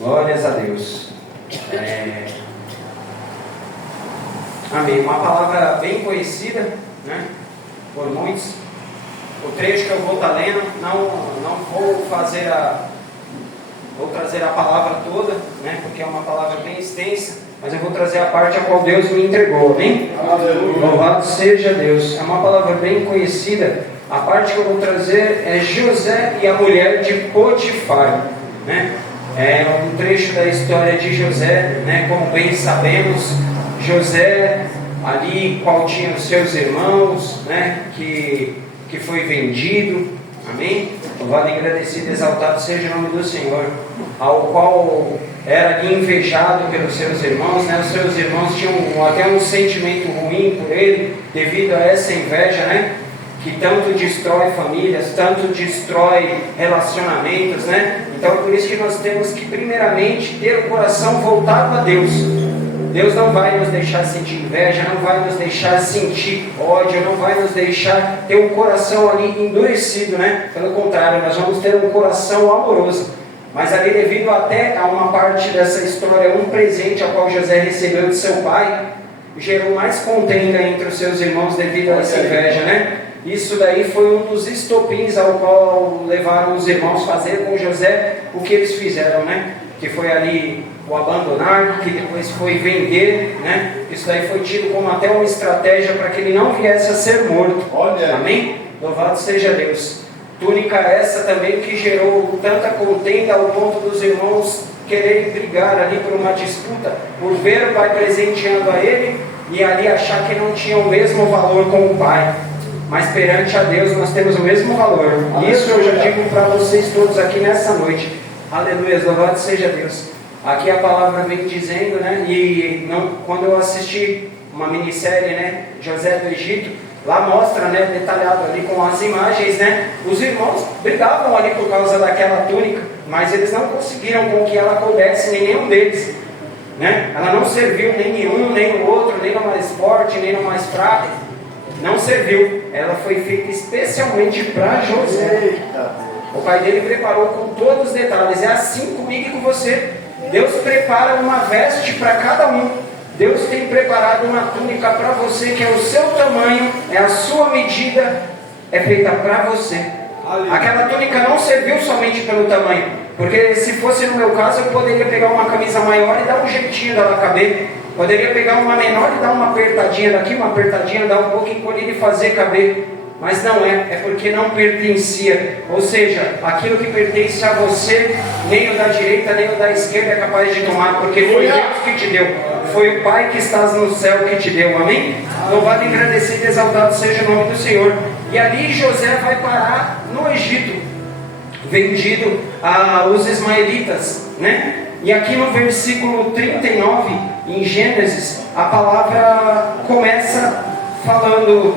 Glórias a Deus. Amém. Uma palavra bem conhecida, né, por muitos. O trecho que eu vou estar lendo, não vou trazer a palavra toda, né, porque é uma palavra bem extensa, mas eu vou trazer a parte a qual Deus me entregou, amém? Aleluia. Louvado seja Deus. É uma palavra bem conhecida. A parte que eu vou trazer é José e a mulher de Potifar, né? É um trecho da história de José, né? Como bem sabemos, José ali, qual tinha os seus irmãos, né? Que foi vendido, amém? Louvado, agradecido, exaltado seja o nome do Senhor, ao qual era ali invejado pelos seus irmãos, né? Os seus irmãos tinham até um sentimento ruim por ele, devido a essa inveja, né? Que tanto destrói famílias, tanto destrói relacionamentos, né? Então por isso que nós temos que primeiramente ter o coração voltado a Deus. Deus não vai nos deixar sentir inveja, não vai nos deixar sentir ódio, não vai nos deixar ter um coração ali endurecido, né? Pelo contrário, nós vamos ter um coração amoroso. Mas ali, devido até a uma parte dessa história, um presente ao qual José recebeu de seu pai, gerou mais contenda entre os seus irmãos devido a essa inveja, né? Isso daí foi um dos estopins ao qual levaram os irmãos a fazer com José o que eles fizeram, né? Que foi ali o abandonar, que depois foi vender, né? Isso daí foi tido como até uma estratégia para que ele não viesse a ser morto. Olha. Amém? Louvado seja Deus. Túnica essa também que gerou tanta contenda ao ponto dos irmãos quererem brigar ali por uma disputa, por ver o pai presenteando a ele e ali achar que não tinha o mesmo valor com o pai. Mas perante a Deus nós temos o mesmo valor. Aleluia. Isso eu já digo para vocês todos aqui nessa noite. Aleluia, louvado seja Deus. Aqui a palavra vem dizendo, né? Quando eu assisti uma minissérie, né? José do Egito, lá mostra, né? Detalhado ali com as imagens, né? Os irmãos brigavam ali por causa daquela túnica, mas eles não conseguiram com que ela coubesse nem nenhum deles, né? Ela não serviu nem nenhum, nem o outro, nem no mais forte, nem no mais fraco. Não serviu, ela foi feita especialmente para José. Eita. O pai dele preparou com todos os detalhes. É assim comigo e com você. Deus prepara uma veste para cada um. Deus tem preparado uma túnica para você, que é o seu tamanho, é a sua medida, é feita para você. Aleluia. Aquela túnica não serviu somente pelo tamanho, porque se fosse no meu caso, eu poderia pegar uma camisa maior e dar um jeitinho dela caber. Poderia pegar uma menor e dar uma apertadinha daqui, uma apertadinha, dar um pouco encolhido e fazer caber. Mas não é porque não pertencia. Ou seja, aquilo que pertence a você, nem o da direita, nem o da esquerda é capaz de tomar, porque foi Deus que te deu. Foi o Pai que estás no céu que te deu, amém? Louvado, agradecido, exaltado seja o nome do Senhor. E ali José vai parar no Egito, vendido aos ismaelitas, né? E aqui no versículo 39, em Gênesis, a palavra começa falando: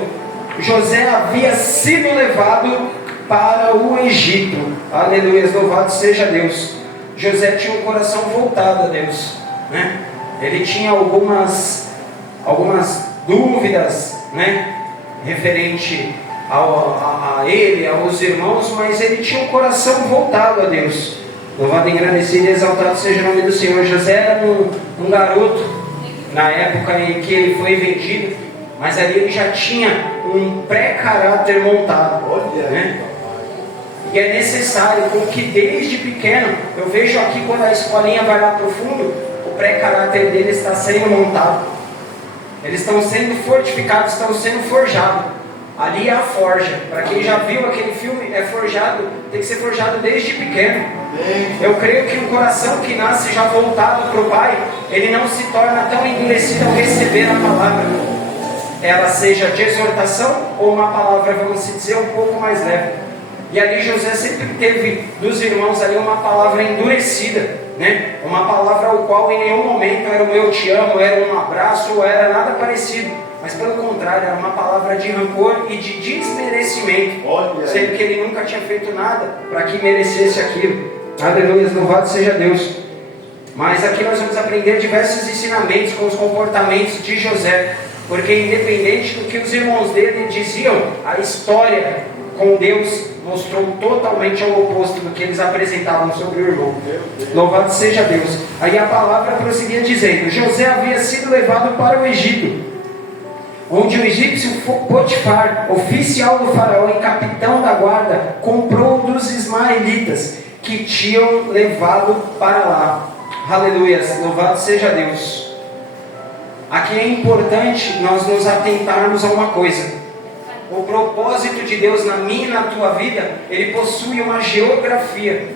José havia sido levado para o Egito. Aleluia, louvado seja Deus. José tinha um coração voltado a Deus, né? Ele tinha algumas dúvidas, né? Referente a ele, aos irmãos, mas ele tinha um coração voltado a Deus. Louvado, agradecido e exaltado seja o nome do Senhor. José era um garoto na época em que ele foi vendido, mas ali ele já tinha um pré-caráter montado, né? E é necessário, porque desde pequeno, eu vejo aqui quando a escolinha vai lá para o fundo, o pré-caráter deles está sendo montado. Eles estão sendo fortificados, estão sendo forjados. Ali é a forja. Para quem já viu aquele filme, é forjado, tem que ser forjado desde pequeno. Eu creio que um coração que nasce já voltado para o Pai, ele não se torna tão endurecido ao receber a palavra, ela seja de exortação ou uma palavra, vamos dizer, um pouco mais leve. E ali José sempre teve dos irmãos ali uma palavra endurecida, né? Uma palavra ao qual em nenhum momento era o eu te amo, era um abraço, ou era nada parecido. Mas pelo contrário, era uma palavra de rancor e de desmerecimento, sendo que ele nunca tinha feito nada para que merecesse aquilo. Aleluia, louvado seja Deus. Mas aqui nós vamos aprender diversos ensinamentos com os comportamentos de José, porque independente do que os irmãos dele diziam, a história com Deus mostrou totalmente ao oposto do que eles apresentavam sobre o irmão. Louvado seja Deus. Aí a palavra prosseguia dizendo: José havia sido levado para o Egito, onde o egípcio Potifar, oficial do faraó e capitão da guarda, comprou dos ismaelitas que tinham levado para lá. Aleluias, louvado seja Deus. Aqui é importante nós nos atentarmos a uma coisa: o propósito de Deus na minha e na tua vida, ele possui uma geografia.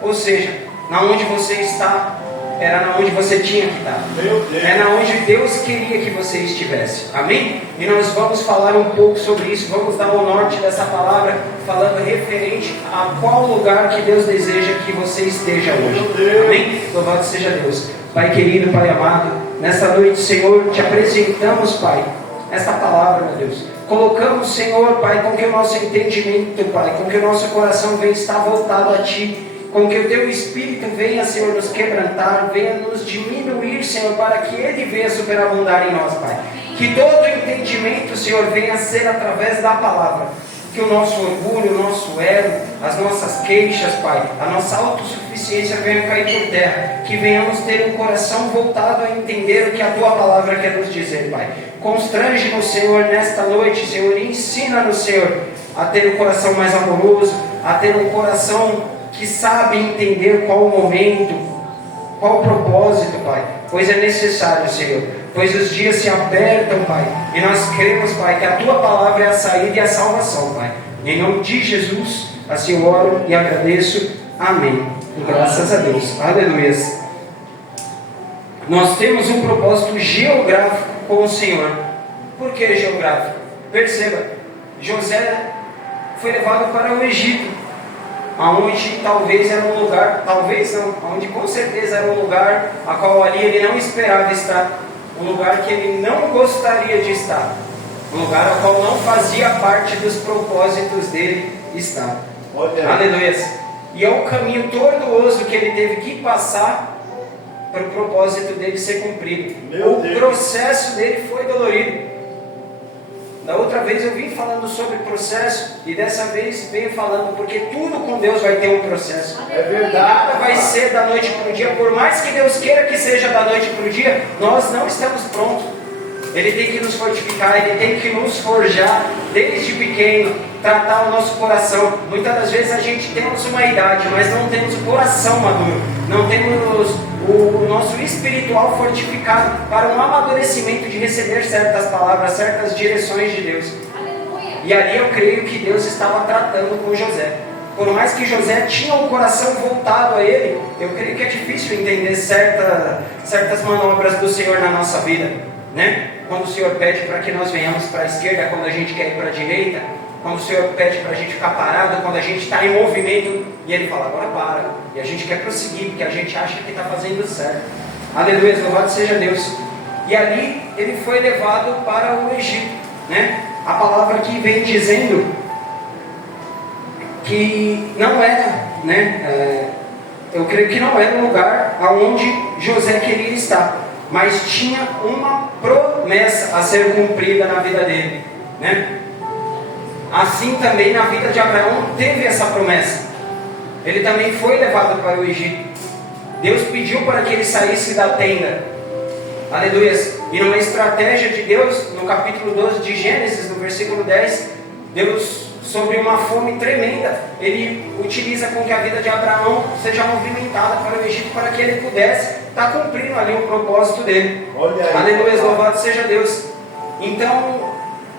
Ou seja, na onde você está, era na onde você tinha que estar. É na onde Deus queria que você estivesse. Amém? E nós vamos falar um pouco sobre isso. Vamos dar o norte dessa palavra, falando referente a qual lugar que Deus deseja que você esteja hoje. Amém? Louvado seja Deus. Pai querido, Pai amado, nesta noite, Senhor, te apresentamos, Pai, esta palavra, meu Deus. Colocamos, Senhor, Pai, com que o nosso entendimento, Pai, com que o nosso coração venha estar voltado a Ti, com que o Teu Espírito venha, Senhor, nos quebrantar, venha nos diminuir, Senhor, para que Ele venha superabundar em nós, Pai. Que todo entendimento, Senhor, venha a ser através da palavra. Que o nosso orgulho, o nosso ego, as nossas queixas, Pai, a nossa autossuficiência venha cair por terra. Que venhamos ter um coração voltado a entender o que a Tua palavra quer nos dizer, Pai. Constrange-nos, Senhor, nesta noite, Senhor, e ensina-nos, Senhor, a ter um coração mais amoroso, a ter um coração que sabe entender qual o momento, qual o propósito, Pai. Pois é necessário, Senhor. Pois os dias se apertam, Pai, e nós cremos, Pai, que a Tua palavra é a saída e a salvação, Pai. Em nome de Jesus, assim oro e agradeço. Amém. E graças a Deus. Aleluias. Nós temos um propósito geográfico com o Senhor. Por que geográfico? Perceba, José foi levado para o Egito, aonde talvez era um lugar, talvez não, onde com certeza era um lugar a qual ali ele não esperava estar. Um lugar que ele não gostaria de estar, um lugar ao qual não fazia parte dos propósitos dele estar. Aleluia. E é o caminho tortuoso que ele teve que passar para o propósito dele ser cumprido. O processo dele foi dolorido. Da outra vez eu vim falando sobre processo, e dessa vez venho falando porque tudo com Deus vai ter um processo. É verdade. Nada vai ser da noite para o dia. Por mais que Deus queira que seja da noite para o dia, nós não estamos prontos. Ele tem que nos fortificar, Ele tem que nos forjar desde pequeno, tratar o nosso coração. Muitas das vezes a gente temos uma idade, mas não temos o coração maduro, não temos o nosso espiritual fortificado para um amadurecimento de receber certas palavras, certas direções de Deus. Aleluia. E ali eu creio que Deus estava tratando com José. Por mais que José tinha o coração voltado a Ele, eu creio que é difícil entender certas manobras do Senhor na nossa vida, né? Quando o Senhor pede para que nós venhamos para a esquerda, quando a gente quer ir para a direita, quando o Senhor pede para a gente ficar parado, quando a gente está em movimento, e Ele fala, agora para, e a gente quer prosseguir, porque a gente acha que está fazendo certo. Aleluia, louvado seja Deus. E ali ele foi levado para o Egito, né? A palavra aqui vem dizendo que não era, né? Eu creio que não era o lugar aonde José queria estar, mas tinha uma promessa a ser cumprida na vida dele, né? Assim também na vida de Abraão teve essa promessa. Ele também foi levado para o Egito. Deus pediu para que ele saísse da tenda. Aleluia. E numa estratégia de Deus, no capítulo 12 de Gênesis, no versículo 10, Deus, sobre uma fome tremenda, Ele utiliza com que a vida de Abraão seja movimentada para o Egito, para que ele pudesse estar cumprindo ali o propósito dele. Aleluia, louvado seja Deus. Então,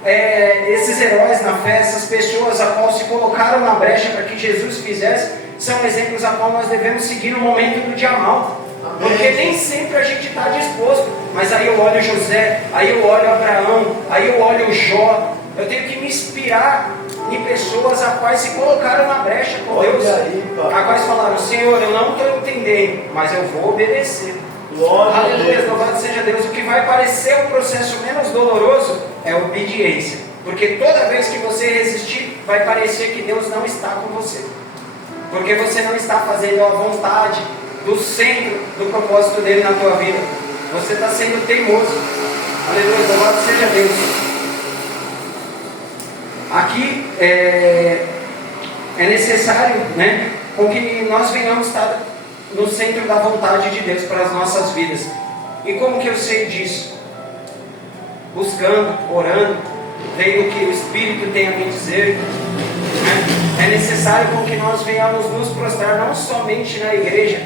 esses heróis na fé, essas pessoas a qual se colocaram na brecha para que Jesus fizesse, são exemplos a qual nós devemos seguir no momento do dia mal. Porque nem sempre a gente está disposto. Mas aí eu olho José, aí eu olho Abraão, aí eu olho Jó. Eu tenho que me inspirar em pessoas a quais se colocaram na brecha com Deus, a quais falaram, Senhor, eu não estou entendendo, mas eu vou obedecer. Aleluia, louvado seja Deus. O que vai parecer um processo menos doloroso é a obediência. Porque toda vez que você resistir, vai parecer que Deus não está com você. Porque você não está fazendo a vontade do centro do propósito dele na tua vida. Você está sendo teimoso. Aleluia, louvado seja Deus. Aqui é necessário, né, com que nós venhamos estar no centro da vontade de Deus para as nossas vidas. E como que eu sei disso? Buscando, orando, vendo o que o Espírito tem a me dizer, né? É necessário com que nós venhamos nos prostrar não somente na igreja,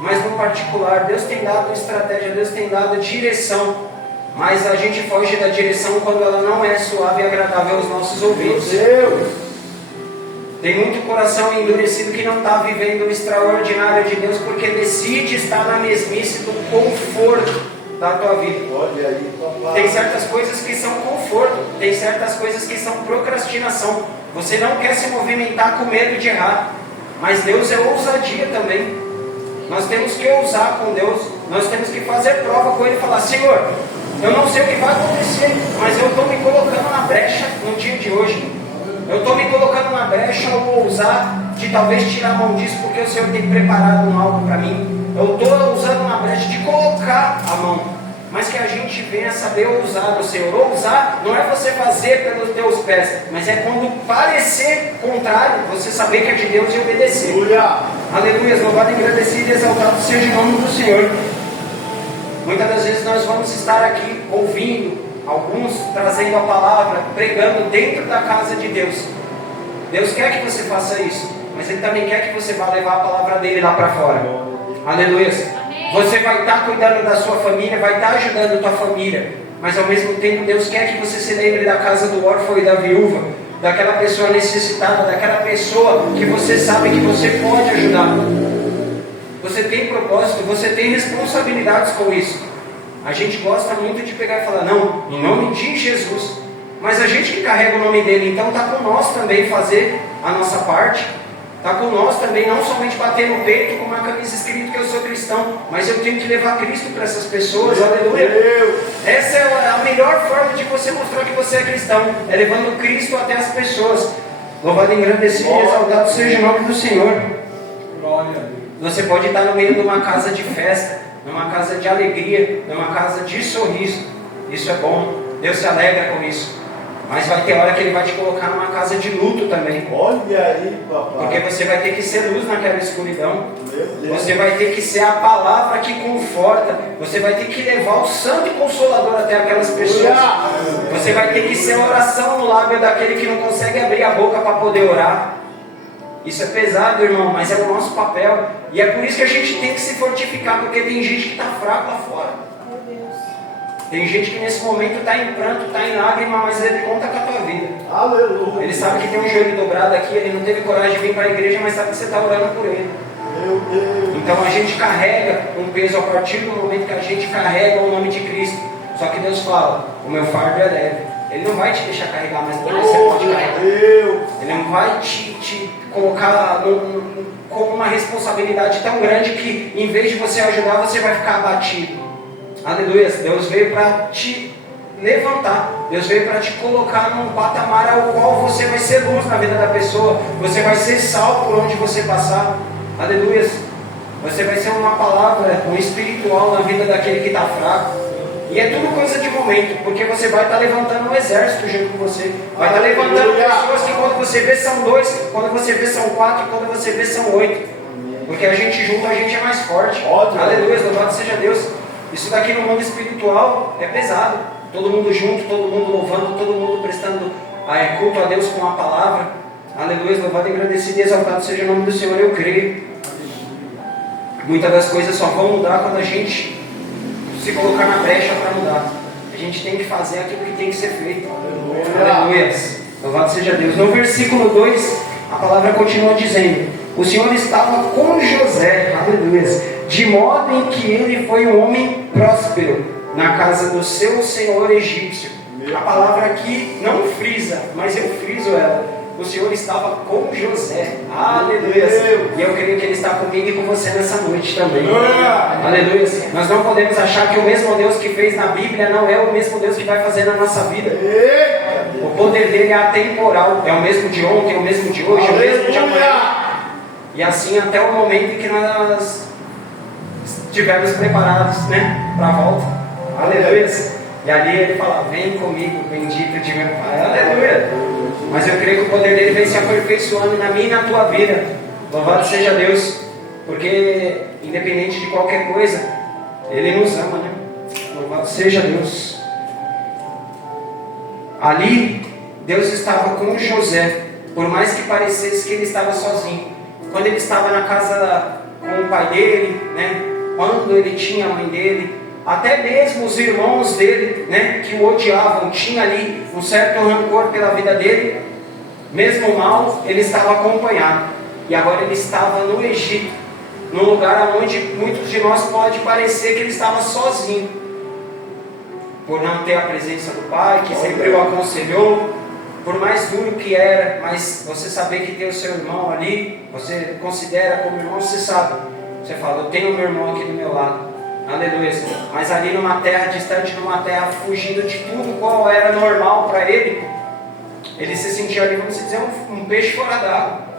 mas no particular. Deus tem dado estratégia, Deus tem dado direção, mas a gente foge da direção quando ela não é suave e agradável aos nossos ouvidos. Tem muito coração endurecido que não está vivendo o extraordinário de Deus, porque decide estar na mesmice do conforto da tua vida. Tem certas coisas que são conforto, tem certas coisas que são procrastinação. Você não quer se movimentar com medo de errar, mas Deus é ousadia também. Nós temos que ousar com Deus, nós temos que fazer prova com Ele e falar: Senhor, eu não sei o que vai acontecer, mas eu estou me colocando na brecha no dia de hoje. Eu estou me colocando na brecha ou ousar de talvez tirar a mão disso, porque o Senhor tem preparado algo para mim. Eu estou usando na brecha de colocar a mão, mas que a gente venha saber ousar do Senhor. Ousar não é você fazer pelos teus pés, mas é quando parecer contrário, você saber que é de Deus e obedecer. Aleluia, louvado, agradecido e exaltado seja o nome do Senhor. Muitas das vezes nós vamos estar aqui ouvindo, alguns trazendo a palavra, pregando dentro da casa de Deus. Deus quer que você faça isso, mas Ele também quer que você vá levar a palavra dele lá para fora. Aleluia. Você vai estar cuidando da sua família, vai estar ajudando a tua família, mas ao mesmo tempo Deus quer que você se lembre da casa do órfão e da viúva, daquela pessoa necessitada, daquela pessoa que você sabe que você pode ajudar. Você tem propósito, você tem responsabilidades com isso. A gente gosta muito de pegar e falar: não, em nome de Jesus. Mas a gente que carrega o nome dele, então está com nós também fazer a nossa parte. Está com nós também, não somente bater no peito com uma camisa escrito que eu sou cristão, mas eu tenho que levar Cristo para essas pessoas. Aleluia. Essa é a melhor forma de você mostrar que você é cristão, é levando Cristo até as pessoas. Louvado, engrandecido e exaltado seja o nome do Senhor. Você pode estar no meio de uma casa de festa, numa casa de alegria, numa casa de sorriso. Isso é bom, Deus se alegra com isso. Mas vai ter hora que Ele vai te colocar numa casa de luto também. Olha aí, papai. Porque você vai ter que ser luz naquela escuridão. Você vai ter que ser a palavra que conforta. Você vai ter que levar o Santo Consolador até aquelas pessoas. Você vai ter que ser a oração no lábio daquele que não consegue abrir a boca para poder orar. Isso é pesado, irmão, mas é o nosso papel. E é por isso que a gente tem que se fortificar, porque tem gente que está fraco lá fora. Tem gente que nesse momento está em pranto, está em lágrima, mas ele conta com a tua vida. Aleluia. Ele sabe que tem um joelho dobrado aqui, ele não teve coragem de vir para a igreja, mas sabe que você está orando por ele. Meu Deus. Então a gente carrega um peso a partir do momento que a gente carrega o nome de Cristo. Só que Deus fala: o meu fardo é leve. Ele não vai te deixar carregar, mas você pode carregar. Ele não vai te colocar com uma responsabilidade tão grande que em vez de você ajudar, você vai ficar abatido. Aleluia. Deus veio para te levantar. Deus veio para te colocar num patamar ao qual você vai ser luz na vida da pessoa. Você vai ser sal por onde você passar. Aleluia. Você vai ser uma palavra, um espiritual na vida daquele que está fraco. E é tudo coisa de momento, porque você vai estar levantando um exército junto com você. Vai estar levantando pessoas que quando você vê são 2, quando você vê são 4, quando você vê são 8. Porque a gente junto, a gente é mais forte. Aleluia, louvado seja Deus. Isso daqui no mundo espiritual é pesado. Todo mundo junto, todo mundo louvando, todo mundo prestando culto a Deus com a palavra. Aleluia, louvado, agradecido e exaltado seja o nome do Senhor, eu creio. Muitas das coisas só vão mudar quando a gente se colocar na brecha para mudar. A gente tem que fazer aquilo que tem que ser feito. Aleluia. Louvado seja Deus. No versículo 2, a palavra continua dizendo: o Senhor estava com José, aleluia, de modo em que ele foi um homem próspero na casa do seu senhor egípcio. A palavra aqui não frisa, mas eu friso ela. O Senhor estava com José. Aleluia. E eu creio que Ele está comigo e com você nessa noite também. Aleluia. Nós não podemos achar que o mesmo Deus que fez na Bíblia não é o mesmo Deus que vai fazer na nossa vida. O poder dele é atemporal. É o mesmo de ontem, é o mesmo de hoje, é o mesmo de amanhã. E assim até o momento em que nós estivermos preparados, né, para a volta. Aleluia. E ali Ele fala: vem comigo, bendito de meu Pai. Aleluia. Mas eu creio que o poder dele vem se aperfeiçoando na minha e na tua vida. Louvado seja Deus. Porque independente de qualquer coisa, ele nos ama, né? Louvado seja Deus. Ali, Deus estava com José. Por mais que parecesse que ele estava sozinho. Quando ele estava na casa com o pai dele, né? Quando ele tinha a mãe dele, até mesmo os irmãos dele, né? Que o odiavam, tinha ali um certo rancor pela vida dele. Mesmo mal, ele estava acompanhado. E agora ele estava no Egito, num lugar onde muitos de nós pode parecer que ele estava sozinho, por não ter a presença do pai, que sempre o aconselhou, por mais duro que era, mas você saber que tem o seu irmão ali, você considera como irmão, você sabe, você fala, eu tenho meu irmão aqui do meu lado, aleluia. Mas ali numa terra distante, numa terra fugindo de tudo qual era normal para ele, ele se sentia ali, vamos dizer, um peixe fora d'água.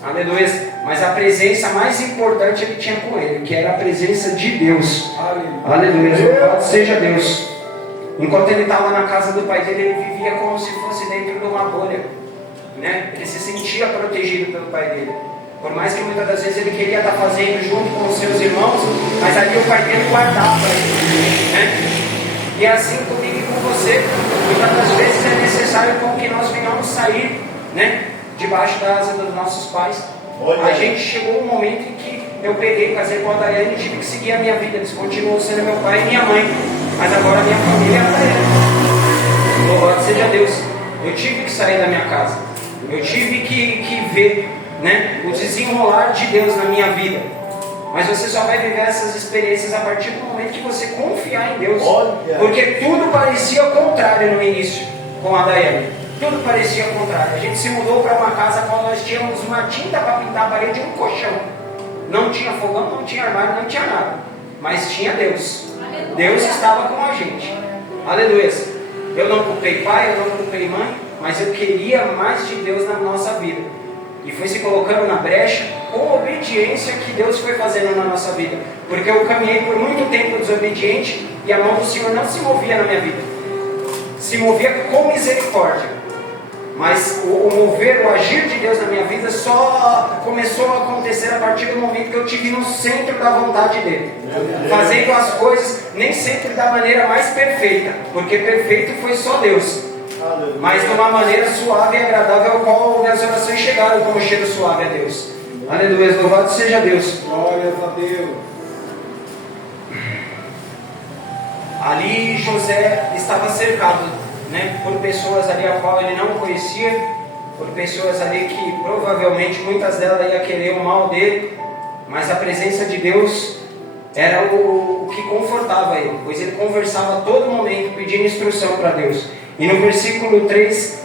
Aleluia. Mas a presença mais importante ele tinha com ele, que era a presença de Deus. Aleluia. Louvado seja Deus. Enquanto ele estava na casa do pai dele, ele vivia como se fosse dentro de uma bolha, né? Ele se sentia protegido pelo pai dele. Por mais que muitas das vezes ele queria estar fazendo junto com os seus irmãos, mas ali o pai dele guardava ele, né? E assim comigo e com você, muitas das vezes é necessário com que nós venhamos sair, né? Debaixo da asa dos nossos pais. A gente chegou um momento em que eu peguei, casei com a Daiane e tive que seguir a minha vida. Eles continuam sendo meu pai e minha mãe, mas agora a minha família é a Daiane. Louvado seja Deus. Eu tive que sair da minha casa. Eu tive que ver, né, o desenrolar de Deus na minha vida. Mas você só vai viver essas experiências a partir do momento que você confiar em Deus. Porque tudo parecia o contrário no início com a Daiane. Tudo parecia o contrário. A gente se mudou para uma casa qual nós tínhamos uma tinta para pintar a parede e um colchão. Não tinha fogão, não tinha armário, não tinha nada. Mas tinha Deus. Aleluia. Deus estava com a gente. Aleluia. Eu não culpei pai, eu não culpei mãe, mas eu queria mais de Deus na nossa vida. E foi se colocando na brecha com obediência que Deus foi fazendo na nossa vida. Porque eu caminhei por muito tempo desobediente e a mão do Senhor não se movia na minha vida. Se movia com misericórdia. Mas o mover, o agir de Deus na minha vida só começou a acontecer a partir do momento que eu estive no centro da vontade dele. Fazendo as coisas nem sempre da maneira mais perfeita, porque perfeito foi só Deus. Mas de uma maneira suave e agradável, ao qual minhas orações chegaram como cheiro suave a Deus. Aleluia, louvado seja Deus. Glórias a Deus. Ali José estava cercado, né, por pessoas ali a qual ele não conhecia, por pessoas ali que provavelmente muitas delas iam querer o mal dele, mas a presença de Deus era o que confortava ele, pois ele conversava a todo momento pedindo instrução para Deus. E no versículo 3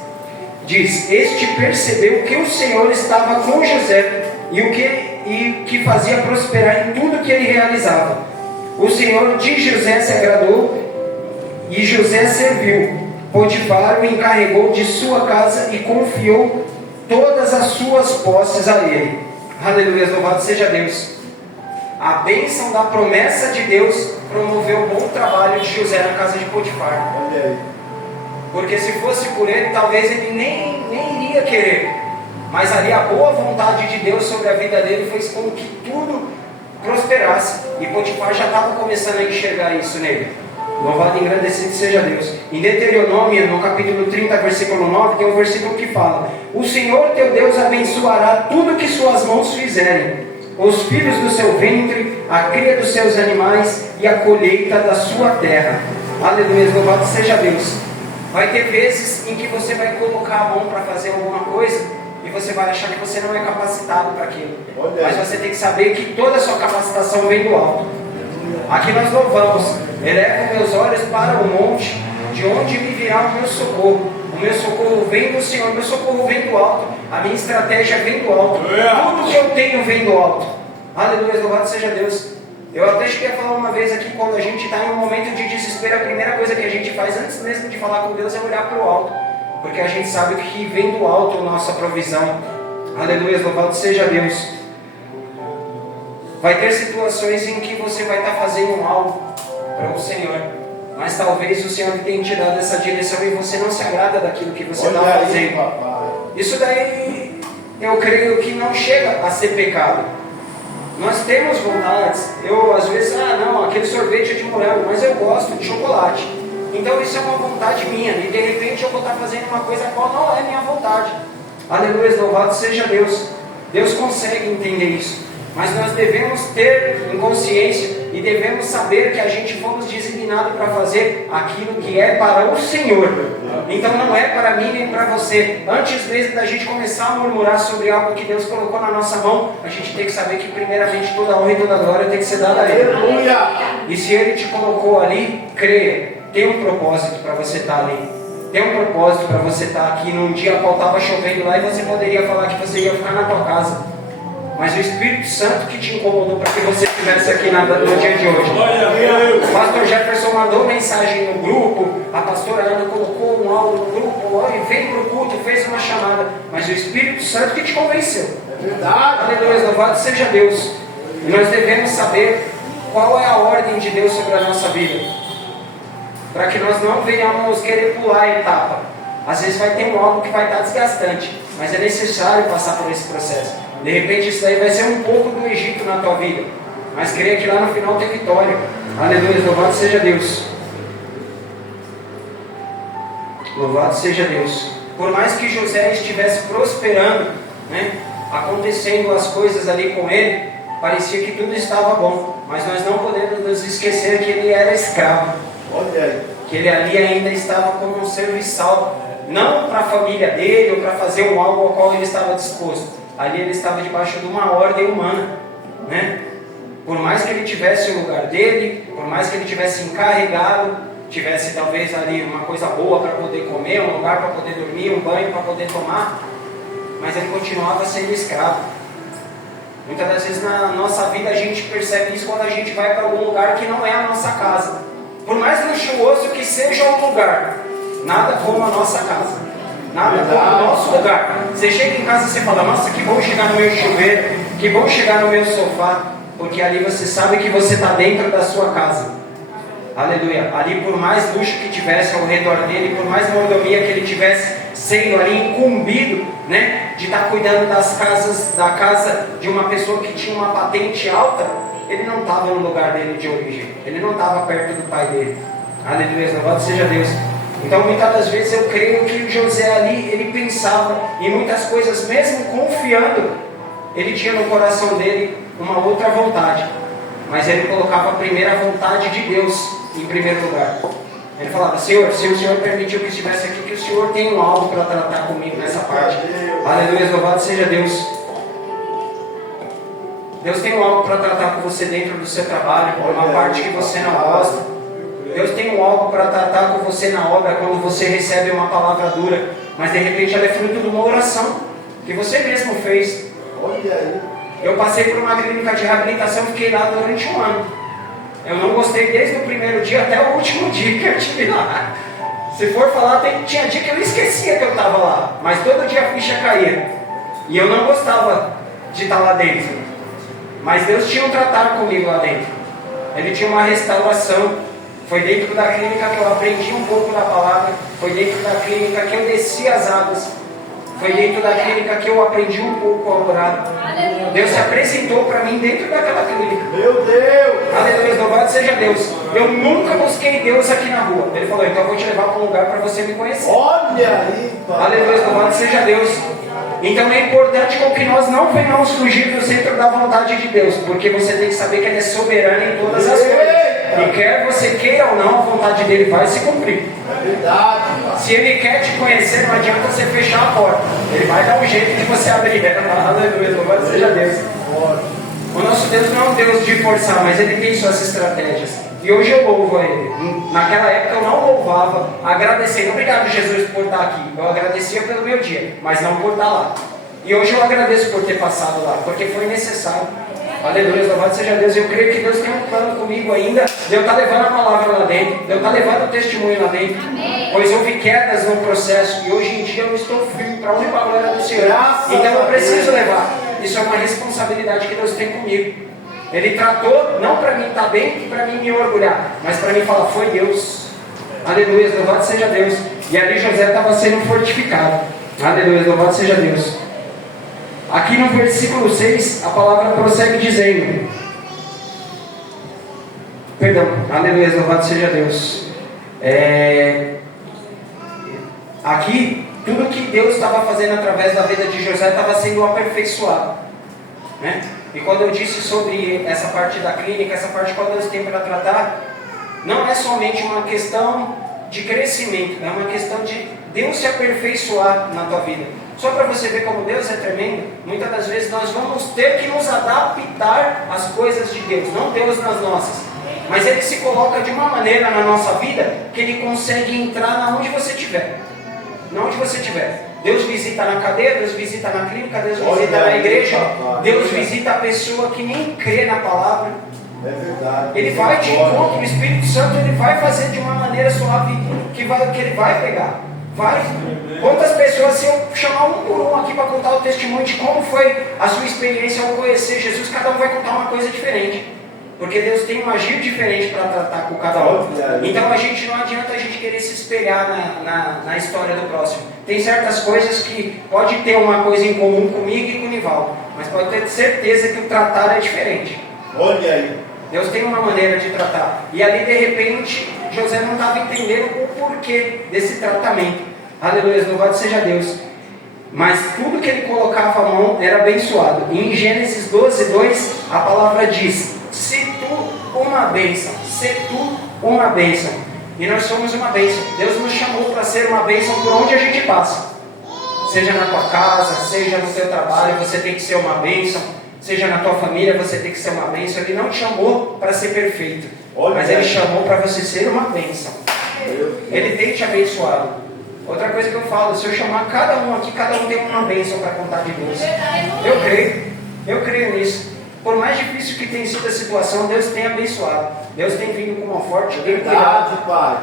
diz: Este percebeu que o Senhor estava com José e que fazia prosperar em tudo que ele realizava. O Senhor de José se agradou e José serviu. Potifar o encarregou de sua casa e confiou todas as suas posses a ele. Aleluia, louvado seja Deus. A bênção da promessa de Deus promoveu o bom trabalho de José na casa de Potifar. Porque se fosse por ele, talvez ele nem iria querer. Mas ali a boa vontade de Deus sobre a vida dele fez com que tudo prosperasse. E Potifar já estava começando a enxergar isso nele. Louvado e engrandecido seja Deus. Em Deuteronômio, no capítulo 30, versículo 9, tem um versículo que fala: O Senhor teu Deus abençoará tudo que suas mãos fizerem, os filhos do seu ventre, a cria dos seus animais e a colheita da sua terra. Aleluia, louvado seja Deus. Vai ter vezes em que você vai colocar a mão para fazer alguma coisa e você vai achar que você não é capacitado para aquilo. Mas você tem que saber que toda a sua capacitação vem do alto. Aqui nós louvamos: elevo meus olhos para o monte, de onde me virá o meu socorro. O meu socorro vem do Senhor, o meu socorro vem do alto. A minha estratégia vem do alto. Tudo que eu tenho vem do alto. Aleluia, louvado seja Deus. Eu até cheguei a falar uma vez aqui, quando a gente está em um momento de desespero, a primeira coisa que a gente faz antes mesmo de falar com Deus é olhar para o alto. Porque a gente sabe que vem do alto a nossa provisão. Aleluia, louvado seja Deus. Vai ter situações em que você vai estar fazendo algo para o Senhor. mas talvez o Senhor tenha te dado essa direção e você não se agrada daquilo que você está Olha aí, fazendo. papai. Isso daí eu creio que não chega a ser pecado. Nós temos vontades. Eu às vezes, não, aquele sorvete é de morango, mas eu gosto de chocolate. Então isso é uma vontade minha. E de repente eu vou estar fazendo uma coisa qual não é minha vontade. Aleluia, louvado seja Deus. Deus consegue entender isso. Mas nós devemos ter em consciência e devemos saber que a gente fomos designados para fazer aquilo que é para o Senhor. Então não é para mim nem para você. Antes mesmo da gente começar a murmurar sobre algo que Deus colocou na nossa mão, a gente tem que saber que primeiramente toda a honra e toda a glória tem que ser dada a Ele. Aleluia. E se Ele te colocou ali, creia, tem um propósito para você estar ali. Tem um propósito para você estar aqui num dia qual estava chovendo lá e você poderia falar que você ia ficar na tua casa. Mas o Espírito Santo que te incomodou para que você estivesse aqui no dia de hoje. O pastor Jefferson mandou mensagem no grupo, a pastora Ana colocou um áudio no grupo, e veio para o culto, fez uma chamada. Mas o Espírito Santo que te convenceu. É verdade. Aleluia, louvado seja Deus. E nós devemos saber qual é a ordem de Deus sobre a nossa vida, para que nós não venhamos querer pular a etapa. Às vezes vai ter algo que vai estar desgastante, mas é necessário passar por esse processo. De repente isso daí vai ser um pouco do Egito na tua vida, mas creia que lá no final tem vitória. Aleluia, louvado seja Deus. Louvado seja Deus. Por mais que José estivesse prosperando, acontecendo as coisas ali com ele, parecia que tudo estava bom. Mas nós não podemos nos esquecer que ele era escravo. Olha aí. Que ele ali ainda estava como um serviçal, não para a família dele ou para fazer algo ao qual ele estava disposto. Ali ele estava debaixo de uma ordem humana, Por mais que ele tivesse o lugar dele, por mais que ele tivesse encarregado, tivesse talvez ali uma coisa boa para poder comer, um lugar para poder dormir, um banho para poder tomar, mas ele continuava sendo escravo. Muitas das vezes na nossa vida a gente percebe isso quando a gente vai para algum lugar que não é a nossa casa. Por mais luxuoso que seja o lugar, nada como a nossa casa. Nada como o nosso lugar. Você chega em casa e você fala, nossa, que bom chegar no meu chuveiro, que bom chegar no meu sofá, porque ali você sabe que você está dentro da sua casa. Aleluia. Ali por mais luxo que tivesse ao redor dele, por mais mordomia que ele tivesse sendo ali incumbido, de estar cuidando da casa de uma pessoa que tinha uma patente alta, ele não estava no lugar dele de origem, ele não estava perto do pai dele. Aleluia, louvado seja Deus. Então muitas das vezes eu creio que o José ali, ele pensava em muitas coisas, mesmo confiando, ele tinha no coração dele uma outra vontade, mas ele colocava a primeira vontade de Deus em primeiro lugar. Ele falava, Senhor, se o Senhor permitiu que estivesse aqui, que o Senhor tem algo para tratar comigo nessa parte. Aleluia, louvado seja Deus. Deus tem algo para tratar com você dentro do seu trabalho, uma parte que você não gosta. Deus tem algo para tratar com você na obra quando você recebe uma palavra dura, mas de repente ela é fruto de uma oração que você mesmo fez. Olha aí. Eu passei por uma clínica de reabilitação, fiquei lá durante 1 ano. Eu não gostei desde o primeiro dia até o último dia que eu estive lá. Se for falar, tinha dia que eu esquecia que eu estava lá, mas todo dia a ficha caía. E eu não gostava de estar lá dentro. Mas Deus tinha um tratar comigo lá dentro. Ele tinha uma restauração. Foi dentro da clínica que eu aprendi um pouco da palavra. Foi dentro da clínica que eu desci as águas. Foi dentro da clínica que eu aprendi um pouco a orar. Deus se apresentou para mim dentro daquela clínica. Meu Deus! Aleluia, louvado seja Deus. Eu nunca busquei Deus aqui na rua. Ele falou, então eu vou te levar para um lugar para você me conhecer. Olha aí, pai. Aleluia, louvado seja Deus. Então é importante com que nós não venhamos fugir do centro da vontade de Deus, porque você tem que saber que Ele é soberano em todas as coisas. E quer você queira ou não, a vontade dele vai se cumprir. É verdade, pai. Se Ele quer te conhecer, não adianta você fechar a porta. Ele vai dar um jeito de você abrir ela. Aleluia, louvado seja Deus. O nosso Deus não é um Deus de forçar, mas Ele tem suas estratégias. E hoje eu louvo a Ele. Naquela época eu não louvava, agradecendo. Obrigado, Jesus, por estar aqui. Eu agradecia pelo meu dia, mas não por estar lá. E hoje eu agradeço por ter passado lá, porque foi necessário. Aleluia, louvado seja Deus. Eu creio que Deus tem um plano comigo ainda. Deus está levando a palavra lá dentro. Deus está levando o testemunho lá dentro. Pois houve quedas no processo. E hoje em dia eu estou firme para honra e para a glória do Senhor. Então eu preciso levar. Isso é uma responsabilidade que Deus tem comigo. Ele tratou, não para mim estar bem e para mim me orgulhar, mas para mim falar, foi Deus. Aleluia, louvado seja Deus. E ali José estava sendo fortificado. Aleluia, louvado seja Deus. Aqui no versículo 6, a palavra prossegue dizendo, perdão, aleluia, louvado seja Deus. Aqui, tudo que Deus estava fazendo através da vida de José estava sendo aperfeiçoado, né? E quando eu disse sobre essa parte da clínica, essa parte que Deus tem para tratar, não é somente uma questão de crescimento, é uma questão de Deus se aperfeiçoar na tua vida. Só para você ver como Deus é tremendo, muitas das vezes nós vamos ter que nos adaptar às coisas de Deus, não Deus nas nossas. Mas Ele se coloca de uma maneira na nossa vida que Ele consegue entrar na onde você estiver. Na onde você estiver. Deus visita na cadeia, Deus visita na clínica, Deus visita na igreja, Deus visita a pessoa que nem crê na palavra. É verdade. Ele vai te encontrar, o Espírito Santo ele vai fazer de uma maneira suave que Ele vai pegar. Vai. Quantas pessoas, se eu chamar um por um aqui para contar o testemunho de como foi a sua experiência ao conhecer Jesus, cada um vai contar uma coisa diferente. Porque Deus tem um agir diferente para tratar com cada um. Então a gente não adianta a gente querer se espelhar na história do próximo. Tem certas coisas que pode ter uma coisa em comum comigo e com o Nivaldo, mas pode ter certeza que o tratar é diferente. Olha aí. Deus tem uma maneira de tratar. E ali de repente José não estava entendendo o porquê desse tratamento. Aleluia, louvado seja Deus. Mas tudo que ele colocava a mão era abençoado. E em Gênesis 12:2 a palavra diz: se tu uma bênção, se tu uma bênção. E nós somos uma bênção. Deus nos chamou para ser uma bênção por onde a gente passa. Seja na tua casa, seja no teu trabalho, você tem que ser uma bênção. Seja na tua família, você tem que ser uma bênção. Ele não te chamou para ser perfeito, mas Ele chamou para você ser uma bênção. Ele tem te abençoado. Outra coisa que eu falo, se eu chamar cada um aqui, cada um tem uma bênção para contar de Deus. Eu creio nisso. Por mais difícil que tenha sido a situação, Deus tem abençoado. Deus tem vindo com uma forte Verdade, Pai.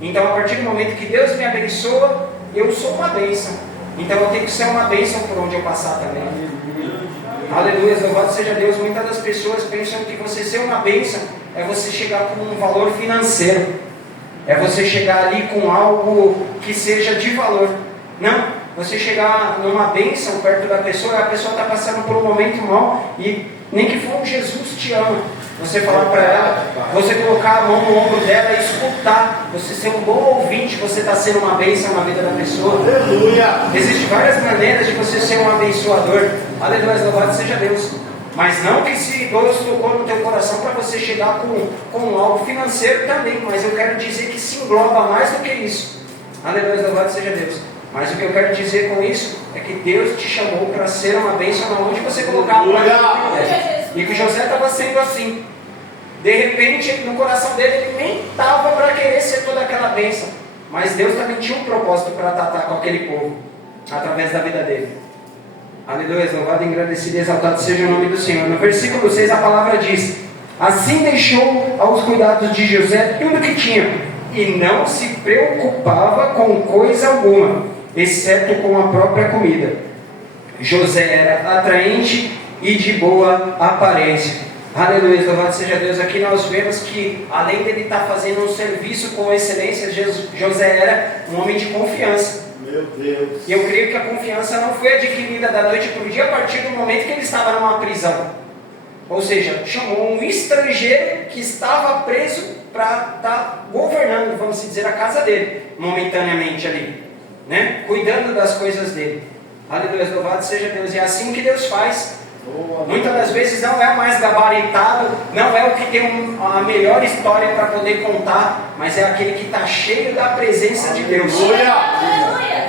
Então, a partir do momento que Deus me abençoa, eu sou uma bênção. Então, eu tenho que ser uma bênção por onde eu passar também. Aleluia, louvado seja Deus. Muitas das pessoas pensam que você ser uma bênção é você chegar com um valor financeiro. É você chegar ali com algo que seja de valor. Não. Você chegar numa bênção perto da pessoa, a pessoa está passando por um momento mal e nem que for um Jesus te ama. Você falar para ela, você colocar a mão no ombro dela e escutar, você ser um bom ouvinte, você está sendo uma bênção na vida da pessoa. Aleluia! Existem várias maneiras de você ser um abençoador. Aleluia, louvado seja Deus. Mas não que se Deus tocou no teu coração para você chegar com algo financeiro também, mas eu quero dizer que se engloba mais do que isso. Aleluia, louvado seja Deus. Mas o que eu quero dizer com isso é que Deus te chamou para ser uma bênção onde você colocar a mão. E que José estava sendo assim. De repente, no coração dele, ele nem estava para querer ser toda aquela bênção. Mas Deus também tinha um propósito para tratar com aquele povo, através da vida dele. Aleluia, louvado, engrandecido e exaltado seja o nome do Senhor. No versículo 6 a palavra diz: assim deixou aos cuidados de José tudo que tinha, e não se preocupava com coisa alguma, exceto com a própria comida. José era atraente e de boa aparência. Aleluia, louvado seja Deus. Aqui nós vemos que, além dele estar fazendo um serviço com excelência, José era um homem de confiança. Meu Deus. E eu creio que a confiança não foi adquirida da noite para o dia a partir do momento que ele estava numa prisão. Ou seja, chamou um estrangeiro que estava preso para estar governando, vamos dizer, a casa dele, momentaneamente ali, né? Cuidando das coisas dele. Aleluia, louvado seja Deus. E é assim que Deus faz. Muitas das vezes não é o mais gabaritado, não é o que tem a melhor história para poder contar, mas é aquele que está cheio da presença de Deus.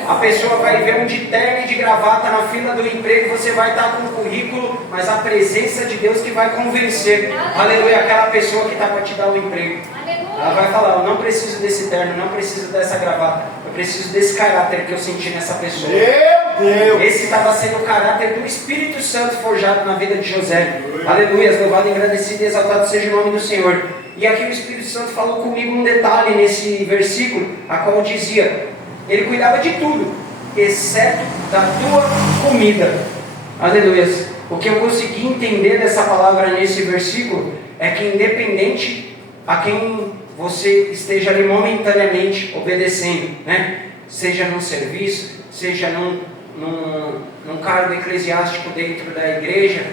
A pessoa vai ver um de terno e de gravata na fila do emprego, você vai estar com o currículo, mas a presença de Deus que vai convencer. Aleluia, aquela pessoa que está para te dar o emprego. Ela vai falar: eu não preciso desse terno, não preciso dessa gravata, eu preciso desse caráter que eu senti nessa pessoa. Meu Deus! Esse estava sendo o caráter do Espírito Santo forjado na vida de José. Aleluia, louvado, engrandecido e exaltado seja o nome do Senhor. E aqui o Espírito Santo falou comigo um detalhe nesse versículo, a qual dizia: ele cuidava de tudo, exceto da tua comida. Aleluia. O que eu consegui entender dessa palavra nesse versículo é que independente a quem você esteja ali momentaneamente obedecendo, né? Seja num serviço, seja num cargo eclesiástico dentro da igreja,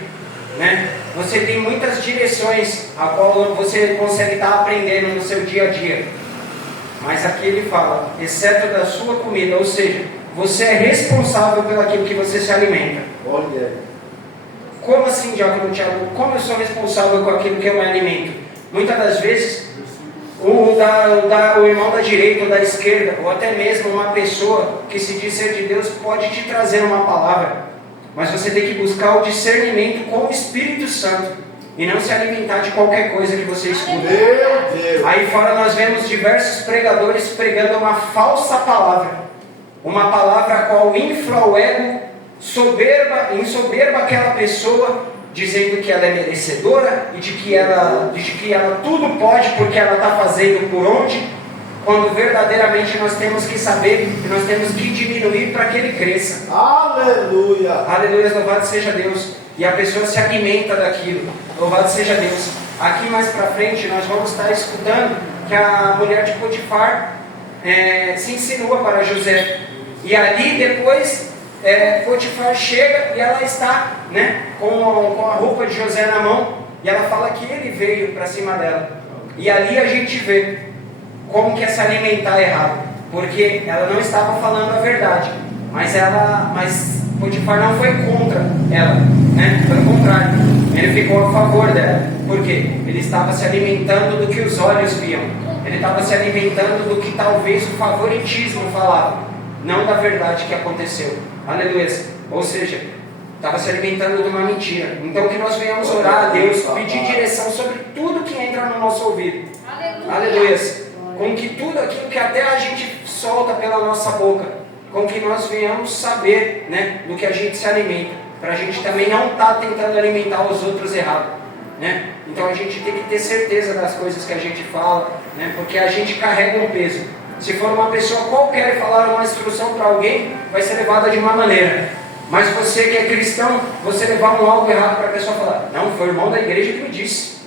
né? Você tem muitas direções a qual você consegue estar aprendendo no seu dia a dia. Mas aqui ele fala, exceto da sua comida, ou seja, você é responsável pelo aquilo que você se alimenta. Olha. Como assim, Diácono Tiago? Como eu sou responsável com aquilo que eu me alimento? Muitas das vezes, o irmão da direita ou da esquerda, ou até mesmo uma pessoa que se diz ser de Deus, pode te trazer uma palavra. Mas você tem que buscar o discernimento com o Espírito Santo e não se alimentar de qualquer coisa que você escuta. Meu Deus. Aí fora nós vemos diversos pregadores pregando uma falsa palavra. Uma palavra a qual infla o ego, ensoberba aquela pessoa, dizendo que ela é merecedora e de que ela tudo pode porque ela está fazendo por onde, quando verdadeiramente nós temos que saber que nós temos que diminuir para que ele cresça. Aleluia. Aleluia, louvado seja Deus. E a pessoa se alimenta daquilo. Louvado seja Deus. Aqui mais para frente nós vamos estar escutando que a mulher de Potifar se insinua para José. E ali depois Potifar chega e ela está, né, com a roupa de José na mão. E ela fala que ele veio para cima dela. E ali a gente vê como que é se alimentar errado. Porque ela não estava falando a verdade. Mas Potifar não foi contra ela, né? Pelo contrário, ele ficou a favor dela. Por quê? Ele estava se alimentando do que os olhos viam. Ele estava se alimentando do que talvez o favoritismo falava, não da verdade que aconteceu. Aleluia. Ou seja, estava se alimentando de uma mentira. Então que nós venhamos orar a Deus, pedir direção sobre tudo que entra no nosso ouvido. Aleluia. Com que tudo aquilo que até a gente solta pela nossa boca, com que nós venhamos saber, né, do que a gente se alimenta, para a gente também não estar tentando alimentar os outros errado, né? Então a gente tem que ter certeza das coisas que a gente fala, né, porque a gente carrega um peso. Se for uma pessoa qualquer e falar uma instrução para alguém, vai ser levada de uma maneira. Mas você que é cristão, você levar algo errado para a pessoa falar, não, foi o irmão da igreja que me disse.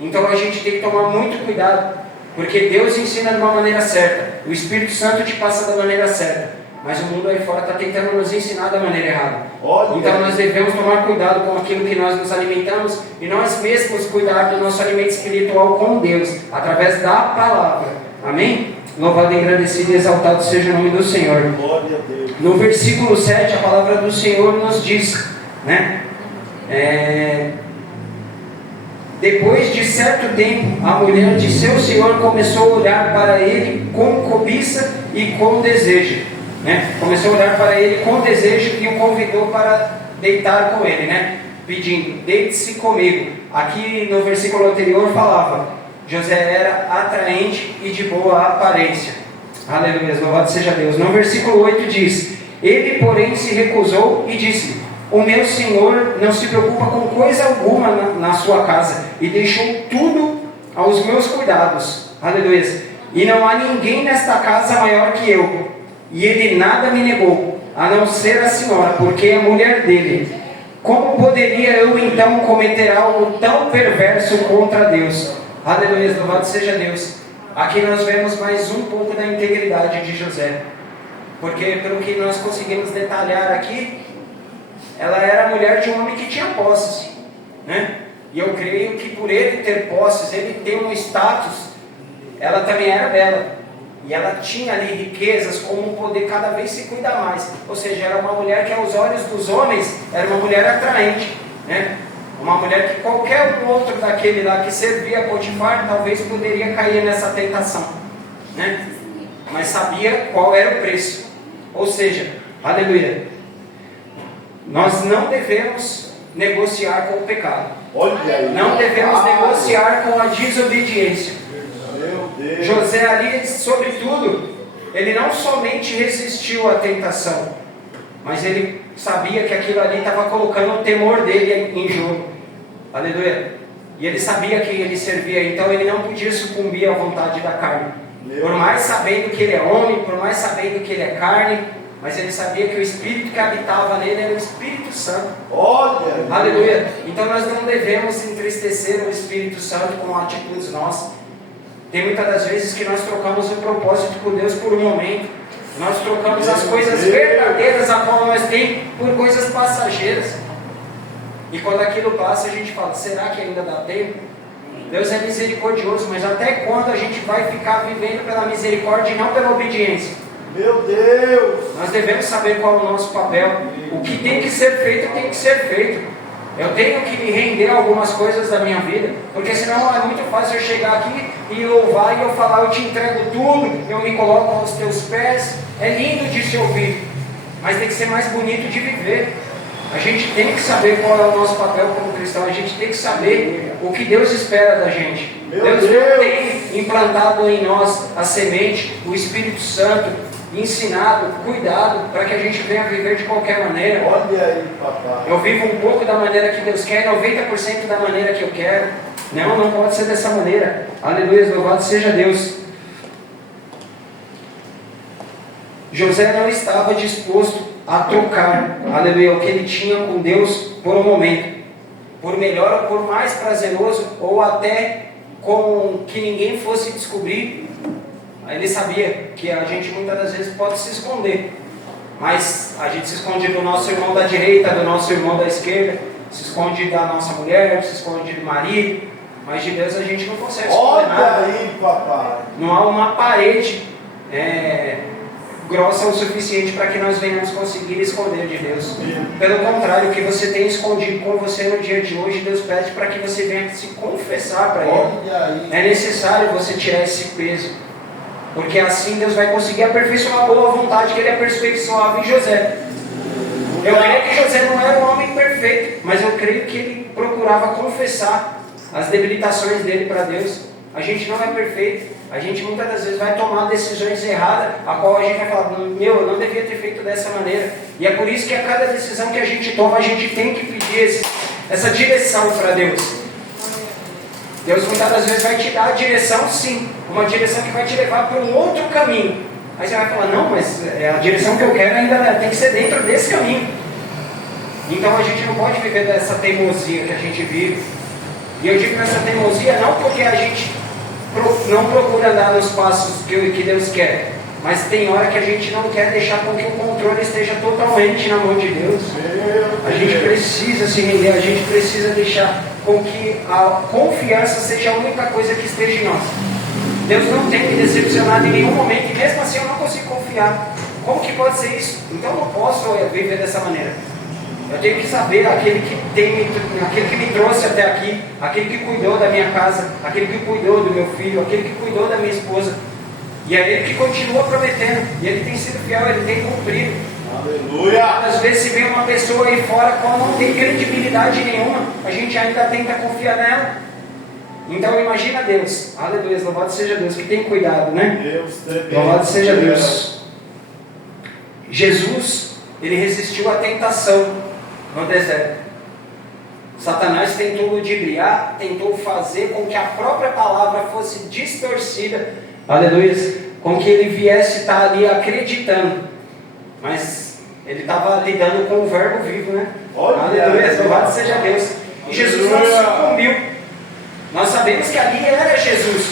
Então a gente tem que tomar muito cuidado, porque Deus ensina de uma maneira certa, o Espírito Santo te passa da maneira certa, mas o mundo aí fora está tentando nos ensinar da maneira errada. Então nós devemos tomar cuidado com aquilo que nós nos alimentamos e nós mesmos cuidar do nosso alimento espiritual com Deus, através da palavra. Amém? Louvado, engrandecido e exaltado seja o nome do Senhor. Glória a Deus. No versículo 7, a palavra do Senhor nos diz, né? Depois de certo tempo, a mulher de seu senhor começou a olhar para ele com cobiça e com desejo, né? Começou a olhar para ele com desejo e o convidou para deitar com ele, né? Pedindo, deite-se comigo. Aqui no versículo anterior falava, José era atraente e de boa aparência. Aleluia, louvado seja Deus. No versículo 8 diz, ele porém se recusou e disse, o meu senhor não se preocupa com coisa alguma na sua casa e deixou tudo aos meus cuidados. Aleluia. E não há ninguém nesta casa maior que eu. E ele nada me negou, a não ser a senhora, porque é mulher dele. Como poderia eu então cometer algo tão perverso contra Deus? Aleluia, louvado seja Deus. Aqui nós vemos mais um pouco da integridade de José. Porque pelo que nós conseguimos detalhar aqui, ela era mulher de um homem que tinha posses, né? E eu creio que por ele ter posses, ele ter um status, ela também era bela. E ela tinha ali riquezas como um poder cada vez se cuidar mais. Ou seja, era uma mulher que aos olhos dos homens, era uma mulher atraente, né? Uma mulher que qualquer outro daquele lá que servia a Potifar, talvez poderia cair nessa tentação, né? Mas sabia qual era o preço. Ou seja, aleluia, nós não devemos negociar com o pecado. Não devemos negociar com a desobediência. Meu Deus. José ali, sobretudo, ele não somente resistiu à tentação, mas ele sabia que aquilo ali estava colocando o temor dele em jogo. Aleluia. E ele sabia quem ele servia, então ele não podia sucumbir à vontade da carne. Por mais sabendo que ele é homem, por mais sabendo que ele é carne, mas ele sabia que o Espírito que habitava nele era o Espírito Santo. Olha. Aleluia. Então nós não devemos entristecer o Espírito Santo com atitudes nossas. Tem muitas das vezes que nós trocamos o propósito com Deus por um momento. Nós trocamos as coisas verdadeiras a qual nós temos por coisas passageiras. E quando aquilo passa, a gente fala, será que ainda dá tempo? Deus é misericordioso, mas até quando a gente vai ficar vivendo pela misericórdia e não pela obediência? Meu Deus! Nós devemos saber qual é o nosso papel. O que tem que ser feito, tem que ser feito. Eu tenho que me render a algumas coisas da minha vida, porque senão é muito fácil eu chegar aqui e louvar e eu falar, eu te entrego tudo, eu me coloco aos teus pés. É lindo de se ouvir, mas tem que ser mais bonito de viver. A gente tem que saber qual é o nosso papel como cristão, a gente tem que saber o que Deus espera da gente. Deus não tem implantado em nós a semente, o Espírito Santo, ensinado, cuidado, para que a gente venha viver de qualquer maneira. Olha aí, papai. Eu vivo um pouco da maneira que Deus quer, 90% da maneira que eu quero. Não, não pode ser dessa maneira. Aleluia, louvado seja Deus. José não estava disposto a trocar, aleluia, o que ele tinha com Deus por um momento, por melhor ou por mais prazeroso, ou até com que ninguém fosse descobrir. Ele sabia que a gente muitas das vezes pode se esconder, mas a gente se esconde do nosso irmão da direita, do nosso irmão da esquerda, se esconde da nossa mulher, se esconde do marido, mas de Deus a gente não consegue esconder nada. Olha aí, papai. Não há uma parede grossa o suficiente para que nós venhamos conseguir esconder de Deus. Pelo contrário, o que você tem escondido com você no dia de hoje, Deus pede para que você venha se confessar para Ele. É necessário você tirar esse peso, porque assim Deus vai conseguir aperfeiçoar a boa vontade que Ele aperfeiçoava em José. Eu creio que José não era um homem perfeito, mas eu creio que ele procurava confessar as debilitações dele para Deus. A gente não é perfeito, a gente muitas das vezes vai tomar decisões erradas, a qual a gente vai falar, eu não devia ter feito dessa maneira. E é por isso que a cada decisão que a gente toma, a gente tem que pedir essa direção para Deus. Deus muitas das vezes vai te dar a direção, sim, uma direção que vai te levar para um outro caminho. Aí você vai falar, não, mas a direção que eu quero ainda tem que ser dentro desse caminho. Então a gente não pode viver dessa teimosia que a gente vive. E eu digo nessa teimosia não porque a gente não procura andar nos passos que Deus quer, mas tem hora que a gente não quer deixar com que o controle esteja totalmente na mão de Deus. A gente precisa se render, a gente precisa deixar com que a confiança seja a única coisa que esteja em nós. Deus não tem me decepcionado em nenhum momento, e mesmo assim eu não consigo confiar. Como que pode ser isso? Então eu não posso viver dessa maneira. Eu tenho que saber aquele que me trouxe até aqui, aquele que cuidou da minha casa, aquele que cuidou do meu filho, aquele que cuidou da minha esposa. E é Ele que continua prometendo, e Ele tem sido fiel, Ele tem cumprido. Aleluia! Às vezes se vem uma pessoa aí fora a qual não tem credibilidade nenhuma, a gente ainda tenta confiar nela. Então imagina Deus, aleluia, louvado seja Deus, que tem cuidado, né? Louvado seja Deus. Jesus, Ele resistiu à tentação no deserto. Satanás tentou ludibriar, tentou fazer com que a própria palavra fosse distorcida, aleluia, com que ele viesse estar ali acreditando, mas ele estava lidando com o verbo vivo, né? Aleluia, louvado seja Deus. E Jesus não sucumbiu. Nós sabemos que ali era Jesus,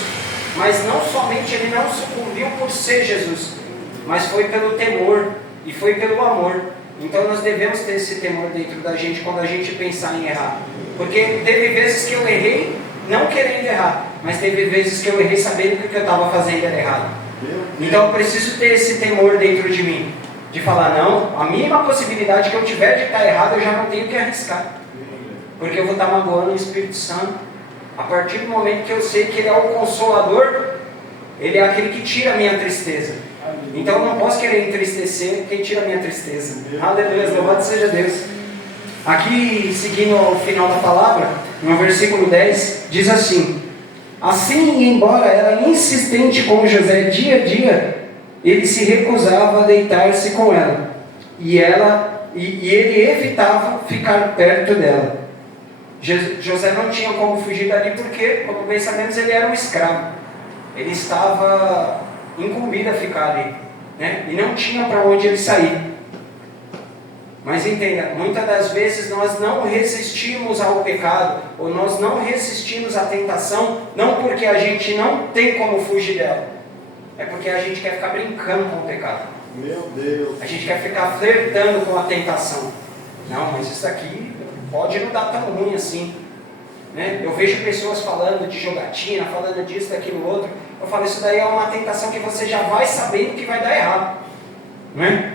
mas não somente ele não sucumbiu por ser Jesus, mas foi pelo temor e foi pelo amor. Então nós devemos ter esse temor dentro da gente quando a gente pensar em errar, porque teve vezes que eu errei não querendo errar, mas teve vezes que eu errei sabendo que o que eu estava fazendo era errado. Então eu preciso ter esse temor dentro de mim, de falar, não, a mínima possibilidade que eu tiver de estar errado, eu já não tenho que arriscar, porque eu vou estar magoando o Espírito Santo. A partir do momento que eu sei que Ele é o Consolador, Ele é aquele que tira a minha tristeza. Então eu não posso querer entristecer quem tira a minha tristeza. Aleluia, louvado seja Deus. Aqui, seguindo ao final da palavra, no versículo 10, diz assim: assim, embora era insistente com José dia a dia, ele se recusava a deitar-se com ela, e ele evitava ficar perto dela. José não tinha como fugir dali porque, como bem sabemos, ele era um escravo. Ele estava incumbido a ficar ali, né? E não tinha para onde ele sair. Mas entenda, muitas das vezes nós não resistimos ao pecado, ou nós não resistimos à tentação, não porque a gente não tem como fugir dela, é porque a gente quer ficar brincando com o pecado. Meu Deus. A gente quer ficar flertando com a tentação. Não, mas isso aqui pode não dar tão ruim assim, né? Eu vejo pessoas falando de jogatina, falando disso, daquilo outro. Eu falo, isso daí é uma tentação que você já vai sabendo que vai dar errado, né?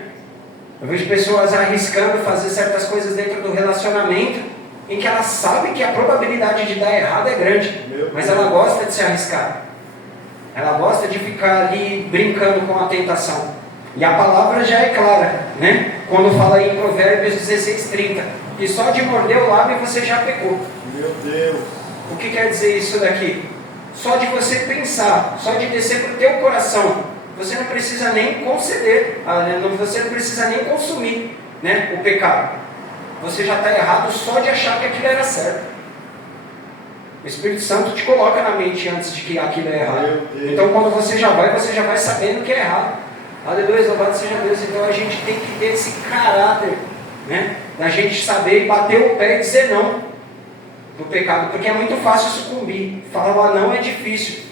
Eu vejo pessoas arriscando fazer certas coisas dentro do relacionamento em que ela sabe que a probabilidade de dar errado é grande, mas ela gosta de se arriscar. Ela gosta de ficar ali brincando com a tentação. E a palavra já é clara, né? Quando fala em Provérbios 16:30, que só de morder o lábio você já pecou. Meu Deus. O que quer dizer isso daqui? Só de você pensar, só de descer para o teu coração, você não precisa nem conceder, você não precisa nem consumir, né, o pecado. Você já está errado só de achar que aquilo era certo. O Espírito Santo te coloca na mente antes de que aquilo é errado. Então quando você já vai sabendo que é errado. Aleluia, louvado seja Deus. Então a gente tem que ter esse caráter, né, da gente saber bater o pé e dizer não do pecado, porque é muito fácil sucumbir. Falar não é difícil,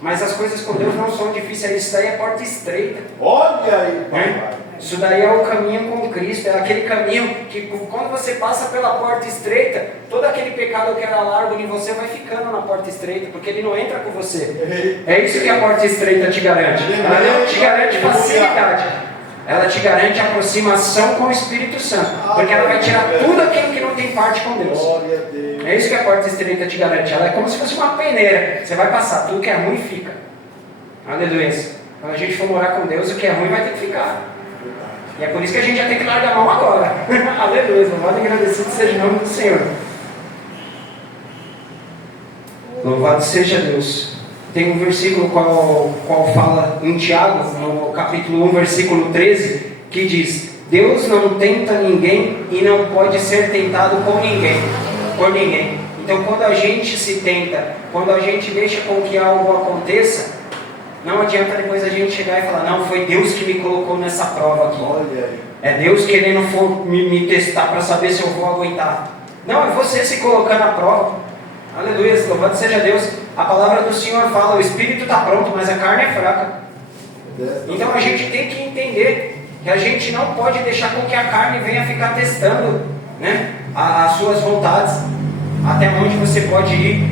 mas as coisas com Deus não são difíceis. Isso daí é porta estreita. Olha aí, papai. Né? Isso daí é o caminho com Cristo, é aquele caminho que quando você passa pela porta estreita, todo aquele pecado que era largo em você vai ficando na porta estreita, porque ele não entra com você. É isso que a porta estreita te garante. Ela não te garante facilidade, ela te garante aproximação com o Espírito Santo, porque ela vai tirar tudo aquilo que não tem parte com Deus. É isso que a porta estreita te garante. Ela é como se fosse uma peneira. Você vai passar, tudo que é ruim fica. Aleluia. Quando a gente for morar com Deus, o que é ruim vai ter que ficar. E é por isso que a gente já tem que largar a mão agora. Aleluia. Louvado e agradecido seja o nome do Senhor. Louvado seja Deus. Tem um versículo qual fala em Tiago, no capítulo 1, versículo 13, que diz: Deus não tenta ninguém e não pode ser tentado por ninguém. Então quando a gente se tenta, quando a gente deixa com que algo aconteça, não adianta depois a gente chegar e falar, não, foi Deus que me colocou nessa prova aqui. Olha aí. É Deus querendo me testar para saber se eu vou aguentar. Não, é você se colocando à prova. Aleluia, louvado seja Deus. A palavra do Senhor fala, o espírito está pronto, mas a carne é fraca. Então a gente tem que entender que a gente não pode deixar com que a carne venha ficar testando, né, as suas vontades, até onde você pode ir.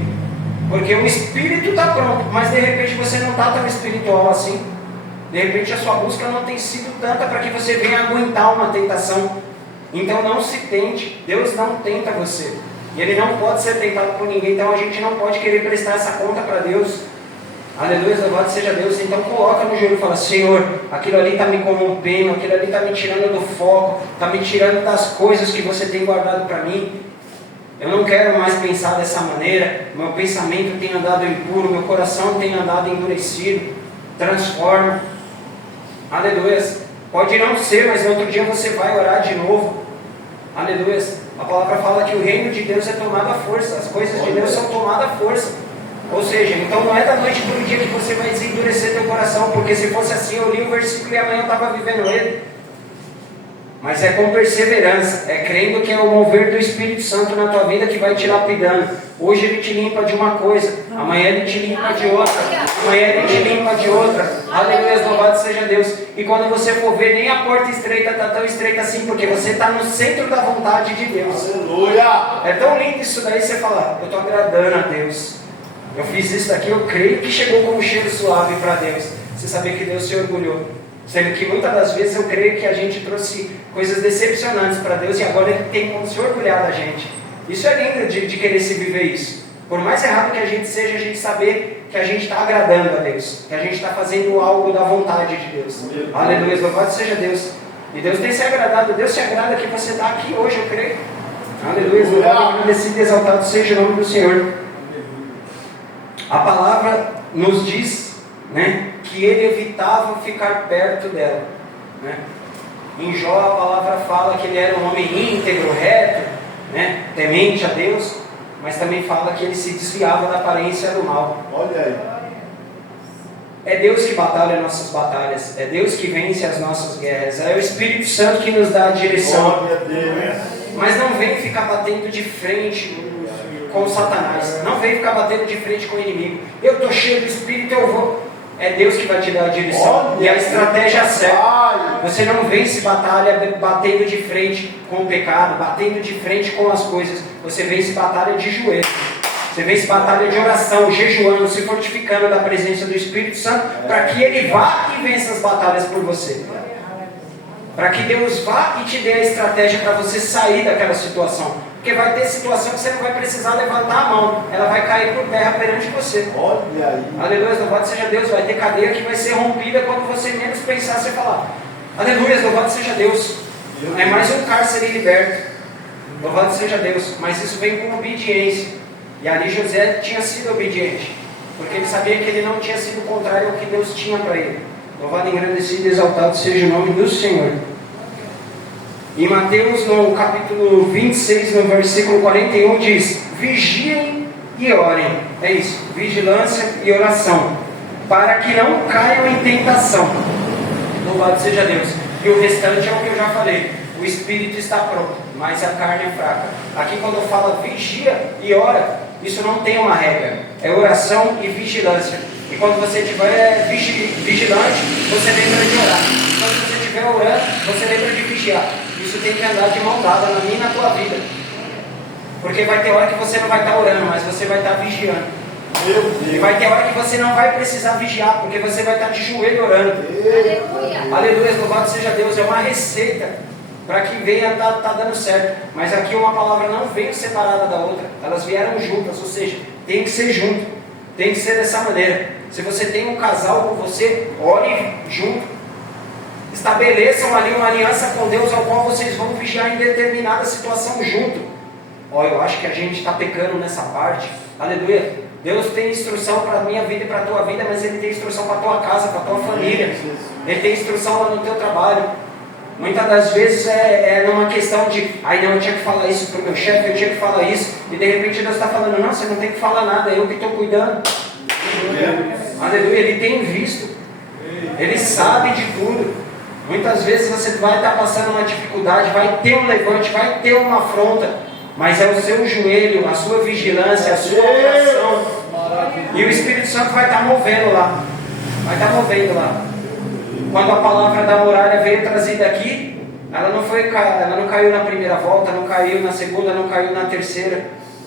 Porque o espírito está pronto, mas de repente você não está tão espiritual assim. De repente a sua busca não tem sido tanta para que você venha aguentar uma tentação. Então não se tente, Deus não tenta você. E Ele não pode ser tentado por ninguém, então a gente não pode querer prestar essa conta para Deus. Aleluia, louvado seja Deus. Então coloca no joelho e fala, Senhor, aquilo ali está me corrompendo, aquilo ali está me tirando do foco, está me tirando das coisas que você tem guardado para mim. Eu não quero mais pensar dessa maneira, meu pensamento tem andado impuro, meu coração tem andado endurecido. Transforma. Aleluia. Pode não ser, mas no outro dia você vai orar de novo. Aleluia. A palavra fala que o reino de Deus é tomado à força, as coisas de Deus são tomadas à força. Ou seja, então não é da noite para o dia que você vai desendurecer teu coração, porque se fosse assim eu li o versículo e amanhã eu estava vivendo ele. Mas é com perseverança, é crendo que é o mover do Espírito Santo na tua vida que vai te lapidando. Hoje Ele te limpa de uma coisa, amanhã Ele te limpa de outra, amanhã Ele te limpa de outra. Aleluia, louvado seja Deus. E quando você for ver, nem a porta estreita está tão estreita assim, porque você está no centro da vontade de Deus. Aleluia! É tão lindo isso daí, você falar, eu estou agradando a Deus. Eu fiz isso daqui, eu creio que chegou como um cheiro suave para Deus. Você saber que Deus se orgulhou. Sendo que muitas das vezes eu creio que a gente trouxe coisas decepcionantes para Deus e agora Ele tem como se orgulhar da gente. Isso é lindo de querer se viver isso. Por mais errado que a gente seja, a gente saber que a gente está agradando a Deus, que a gente está fazendo algo da vontade de Deus. Aleluia, louvado seja Deus. E Deus tem se agradado, Deus se agrada que você está aqui hoje, eu creio. Aleluia, louvado, agradecido e exaltado seja o nome do Senhor. A palavra nos diz, né, que ele evitava ficar perto dela, né? Em Jó a palavra fala que ele era um homem íntegro, reto, né, temente a Deus, mas também fala que ele se desviava da aparência do mal. Olha aí. É Deus que batalha as nossas batalhas. É Deus que vence as nossas guerras. É o Espírito Santo que nos dá a direção. Glória a Deus. Mas não vem ficar batendo de frente com Satanás. Não vem ficar batendo de frente com o inimigo. Eu estou cheio do Espírito, eu vou. É Deus que vai te dar a direção. E a estratégia certa. Você não vence batalha batendo de frente com o pecado, batendo de frente com as coisas. Você vence batalha de joelho. Você vence batalha de oração, jejuando, se fortificando da presença do Espírito Santo, para que Ele vá e vença as batalhas por você. Para que Deus vá e te dê a estratégia para você sair daquela situação. Porque vai ter situação que você não vai precisar levantar a mão. Ela vai cair por terra perante você. Olha aí. Aleluia, louvado seja Deus. Vai ter cadeia que vai ser rompida quando você menos pensar, você falar. Aleluia, louvado seja Deus. É mais um cárcere liberto. Louvado seja Deus. Mas isso vem com obediência. E ali José tinha sido obediente. Porque ele sabia que ele não tinha sido contrário ao que Deus tinha para ele. Louvado, engrandecido e exaltado seja o nome do Senhor. Em Mateus, no capítulo 26, no versículo 41, diz: vigiem e orem. É isso, vigilância e oração, para que não caiam em tentação. Louvado seja Deus. E o restante é o que eu já falei. O espírito está pronto, mas a carne é fraca. Aqui quando eu falo vigia e ora, isso não tem uma regra. É oração e vigilância. E quando você estiver vigilante, você lembra de orar. Quando você estiver orando, você lembra de vigiar. Isso tem que andar de mão dada na minha e na tua vida. Porque vai ter hora que você não vai estar orando, mas você vai estar vigiando. E vai ter hora que você não vai precisar vigiar, porque você vai estar de joelho orando. Aleluia. Aleluia, louvado seja Deus. É uma receita para que venha tá dando certo. Mas aqui uma palavra não veio separada da outra. Elas vieram juntas, ou seja, tem que ser junto. Tem que ser dessa maneira. Se você tem um casal com você, ore junto. Estabeleçam ali uma aliança com Deus, ao qual vocês vão vigiar em determinada situação junto. Eu acho que a gente está pecando nessa parte. Aleluia. Deus tem instrução para a minha vida e para a tua vida, mas Ele tem instrução para a tua casa, para a tua família. Ele tem instrução lá no teu trabalho. Muitas das vezes é numa questão de, não, eu tinha que falar isso para o meu chefe, eu tinha que falar isso, e de repente Deus está falando, não, você não tem que falar nada, eu que estou cuidando. Aleluia, Ele tem visto, Ele sabe de tudo. Muitas vezes você vai estar passando uma dificuldade, vai ter um levante, vai ter uma afronta, mas é o seu joelho, a sua vigilância, a sua oração, e o Espírito Santo vai estar movendo lá, Quando a palavra da muralha veio trazida aqui, ela não caiu na primeira volta, não caiu na segunda, não caiu na terceira,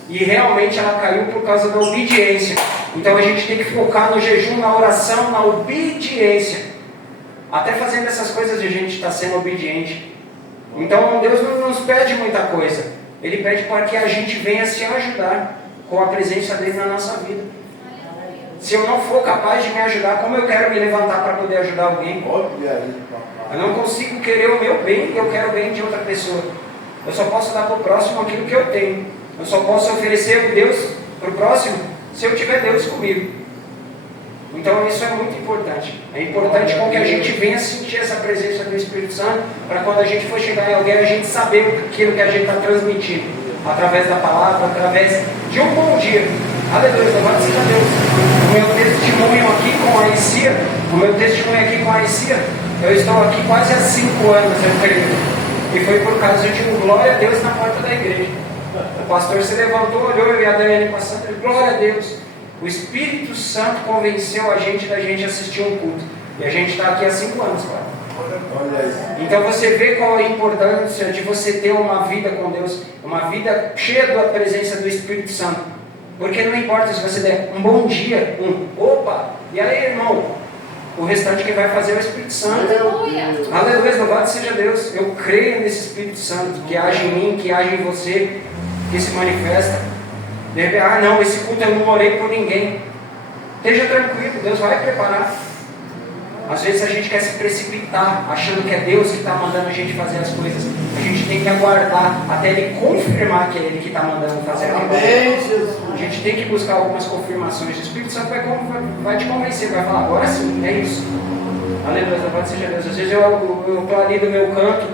e realmente ela caiu por causa da obediência. Então a gente tem que focar no jejum, na oração, na obediência. Até fazendo essas coisas a gente está sendo obediente. Então Deus não nos pede muita coisa. Ele pede para que a gente venha se ajudar com a presença dele na nossa vida. Se eu não for capaz de me ajudar, como eu quero me levantar para poder ajudar alguém? Eu não consigo querer o meu bem e eu quero o bem de outra pessoa. Eu só posso dar para o próximo aquilo que eu tenho. Eu só posso oferecer a Deus para o próximo se eu tiver Deus comigo. Então isso é muito importante. É importante com que a gente venha sentir essa presença do Espírito Santo, para quando a gente for chegar em alguém, a gente saber aquilo que a gente está transmitindo, através da palavra, através de um bom dia. Aleluia, louvado seja Deus. O meu testemunho aqui com a Aicia, eu estou aqui quase há 5 anos, eu creio. E foi por causa de um glória a Deus na porta da igreja. O pastor se levantou, olhou e a Daiane passando, e glória a Deus. O Espírito Santo convenceu a gente da gente assistir um culto. E a gente está aqui há 5 anos, cara. Então você vê qual é a importância de você ter uma vida com Deus, uma vida cheia da presença do Espírito Santo. Porque não importa se você der um bom dia, opa, e aí, irmão, o restante que vai fazer é o Espírito Santo. Aleluia, louvado seja Deus. Eu creio nesse Espírito Santo que age em mim, que age em você, que se manifesta. Não, esse culto eu não orei por ninguém. Esteja tranquilo, Deus vai preparar. Às vezes a gente quer se precipitar, achando que é Deus que está mandando a gente fazer as coisas. A gente tem que aguardar até Ele confirmar que é Ele que está mandando fazer aquilo. A gente tem que buscar algumas confirmações. O Espírito Santo vai te convencer, vai falar, agora sim, é isso. Aleluia, louvado seja Deus. Às vezes eu estou ali no meu canto,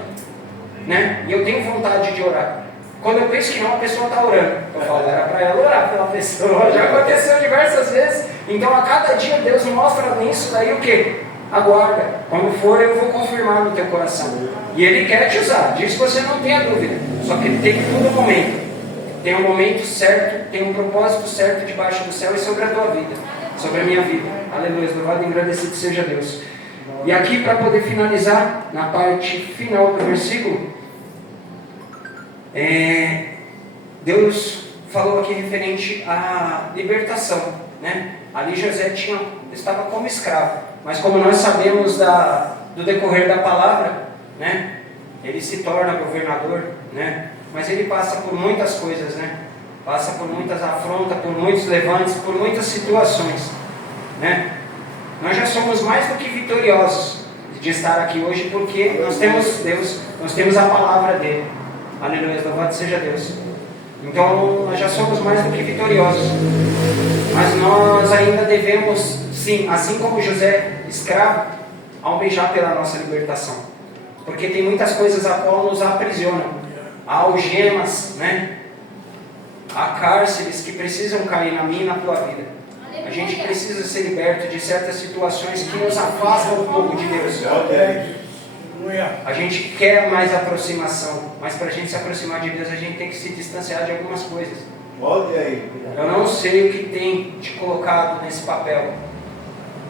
né? E eu tenho vontade de orar. Quando eu penso que não, a pessoa está orando. Eu falo, era para ela orar pela pessoa. Já aconteceu diversas vezes. Então a cada dia Deus mostra nisso daí o quê? Aguarda. Quando for eu vou confirmar no teu coração. E Ele quer te usar. Disso você não tenha dúvida. Só que tem todo momento. Tem um momento certo, tem um propósito certo debaixo do céu e sobre a tua vida, sobre a minha vida. Aleluia, louvado e agradecido seja Deus. E aqui para poder finalizar, na parte final do versículo, Deus falou aqui referente à libertação, né? Ali José estava como escravo, mas como nós sabemos do decorrer da palavra, né? Ele se torna governador, né? Mas ele passa por muitas coisas, né? Passa por muitas afrontas, por muitos levantes, por muitas situações, né? Nós já somos mais do que vitoriosos de estar aqui hoje, porque nós temos Deus, nós temos a palavra dele. Aleluia, louvado seja Deus. Então nós já somos mais do que vitoriosos, mas nós ainda devemos, sim, assim como José, escravo, almejar pela nossa libertação, porque tem muitas coisas a qual nos aprisionam. Há algemas, né? Há cárceres que precisam cair na minha e na tua vida. A gente precisa ser liberto de certas situações que nos afastam um pouco de Deus. A gente quer mais aproximação, mas para a gente se aproximar de Deus, a gente tem que se distanciar de algumas coisas. Eu não sei o que tem te colocado nesse papel.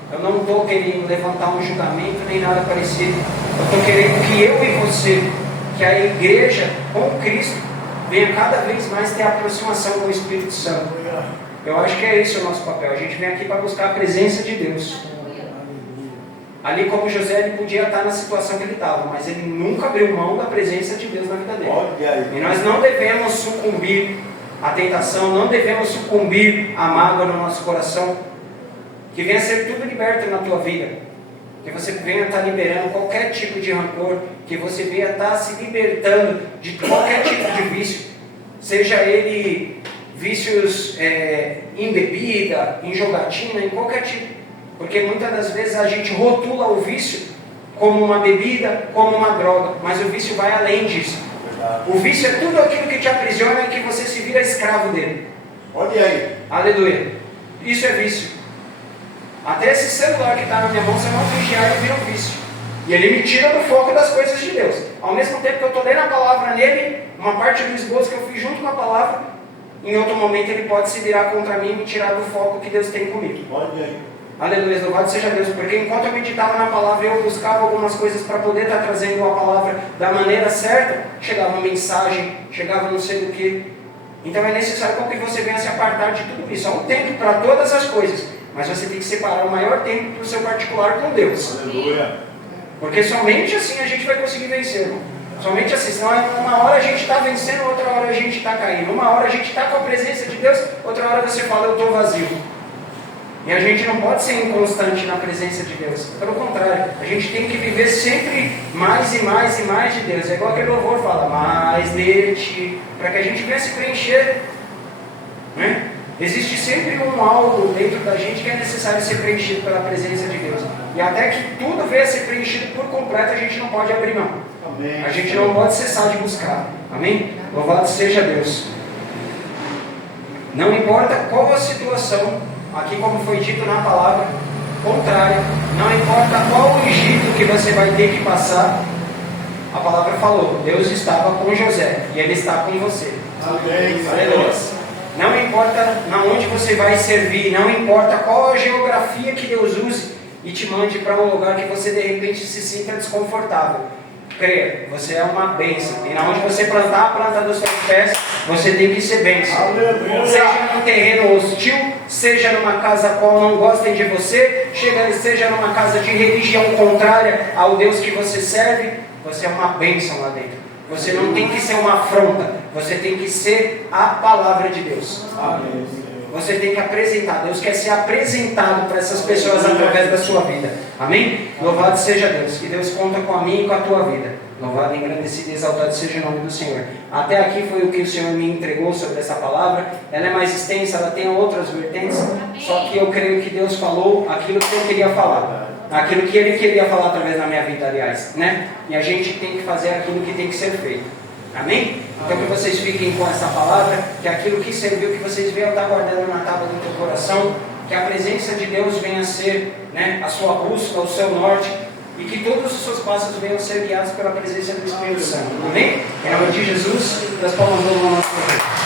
Eu não estou querendo levantar um julgamento nem nada parecido. Eu estou querendo que eu e você, que a igreja com Cristo venha cada vez mais ter aproximação com o Espírito Santo. Eu acho que é esse o nosso papel. A gente vem aqui para buscar a presença de Deus. Ali como José, ele podia estar na situação que ele estava, mas ele nunca abriu mão da presença de Deus na vida dele. E nós não devemos sucumbir à tentação, não devemos sucumbir à mágoa no nosso coração. Que venha ser tudo liberto na tua vida. Que você venha estar liberando qualquer tipo de rancor, que você venha estar se libertando de qualquer tipo de vício, seja ele vícios em bebida, em jogatina, em qualquer tipo, porque muitas das vezes a gente rotula o vício como uma bebida, como uma droga, mas o vício vai além disso. O vício é tudo aquilo que te aprisiona e que você se vira escravo dele. Olha aí. Aleluia. Isso é vício. Até esse celular que está na minha mão, se eu não vigiar, ele vira um vício. E ele me tira do foco das coisas de Deus. Ao mesmo tempo que eu estou lendo a palavra nele, uma parte do esboço que eu fiz junto com a palavra, em outro momento ele pode se virar contra mim e me tirar do foco que Deus tem comigo. Olha aí. Aleluia, louvado seja Deus. Porque enquanto eu meditava na palavra, eu buscava algumas coisas para poder estar trazendo a palavra da maneira certa. Chegava uma mensagem, chegava não sei do que. Então é necessário que você venha se apartar de tudo isso. Há um tempo para todas as coisas, mas você tem que separar o maior tempo para o seu particular com Deus. Aleluia. Porque somente assim a gente vai conseguir vencer, irmão. Somente assim, senão uma hora a gente está vencendo, outra hora a gente está caindo. Uma hora a gente está com a presença de Deus, outra hora você fala, eu estou vazio. E a gente não pode ser inconstante na presença de Deus. Pelo contrário, a gente tem que viver sempre mais e mais e mais de Deus. É igual aquele louvor fala, mais de ti, para que a gente venha se preencher, né? Existe sempre um algo dentro da gente que é necessário ser preenchido pela presença de Deus. E até que tudo venha a ser preenchido por completo, a gente não pode abrir mão. Amém. A gente não pode cessar de buscar. Amém? Louvado seja Deus. Não importa qual a situação, aqui como foi dito na palavra, contrária, não importa qual o Egito que você vai ter que passar, a palavra falou, Deus estava com José e Ele está com você. Amém. Aleluia. Não importa onde você vai servir, não importa qual a geografia que Deus use e te mande para um lugar que você de repente se sinta desconfortável. Creia, você é uma bênção. E onde você plantar a planta dos seus pés, você tem que ser bênção. Aleluia. Seja num terreno hostil, seja numa casa a qual não gostem de você, seja numa casa de religião contrária ao Deus que você serve, você é uma bênção lá dentro. Você não tem que ser uma afronta, você tem que ser a palavra de Deus. Amém. Você tem que apresentar. Deus quer ser apresentado para essas pessoas através da sua vida. Amém? Louvado seja Deus. E Deus conta com a minha e com a tua vida. Louvado, engrandecido e exaltado seja o nome do Senhor. Até aqui foi o que o Senhor me entregou sobre essa palavra. Ela é mais extensa, ela tem outras vertentes. Só que eu creio que Deus falou aquilo que eu queria falar. Aquilo que Ele queria falar através da minha vida, aliás, né? E a gente tem que fazer aquilo que tem que ser feito. Amém? Então que vocês fiquem com essa palavra, que aquilo que serviu, que vocês venham estar guardando na tábua do teu coração, que a presença de Deus venha a ser, né, a sua bússola, o seu norte, e que todos os seus passos venham a ser guiados pela presença do Espírito Santo. Amém? Em nome de Jesus, das palmas do nosso Deus.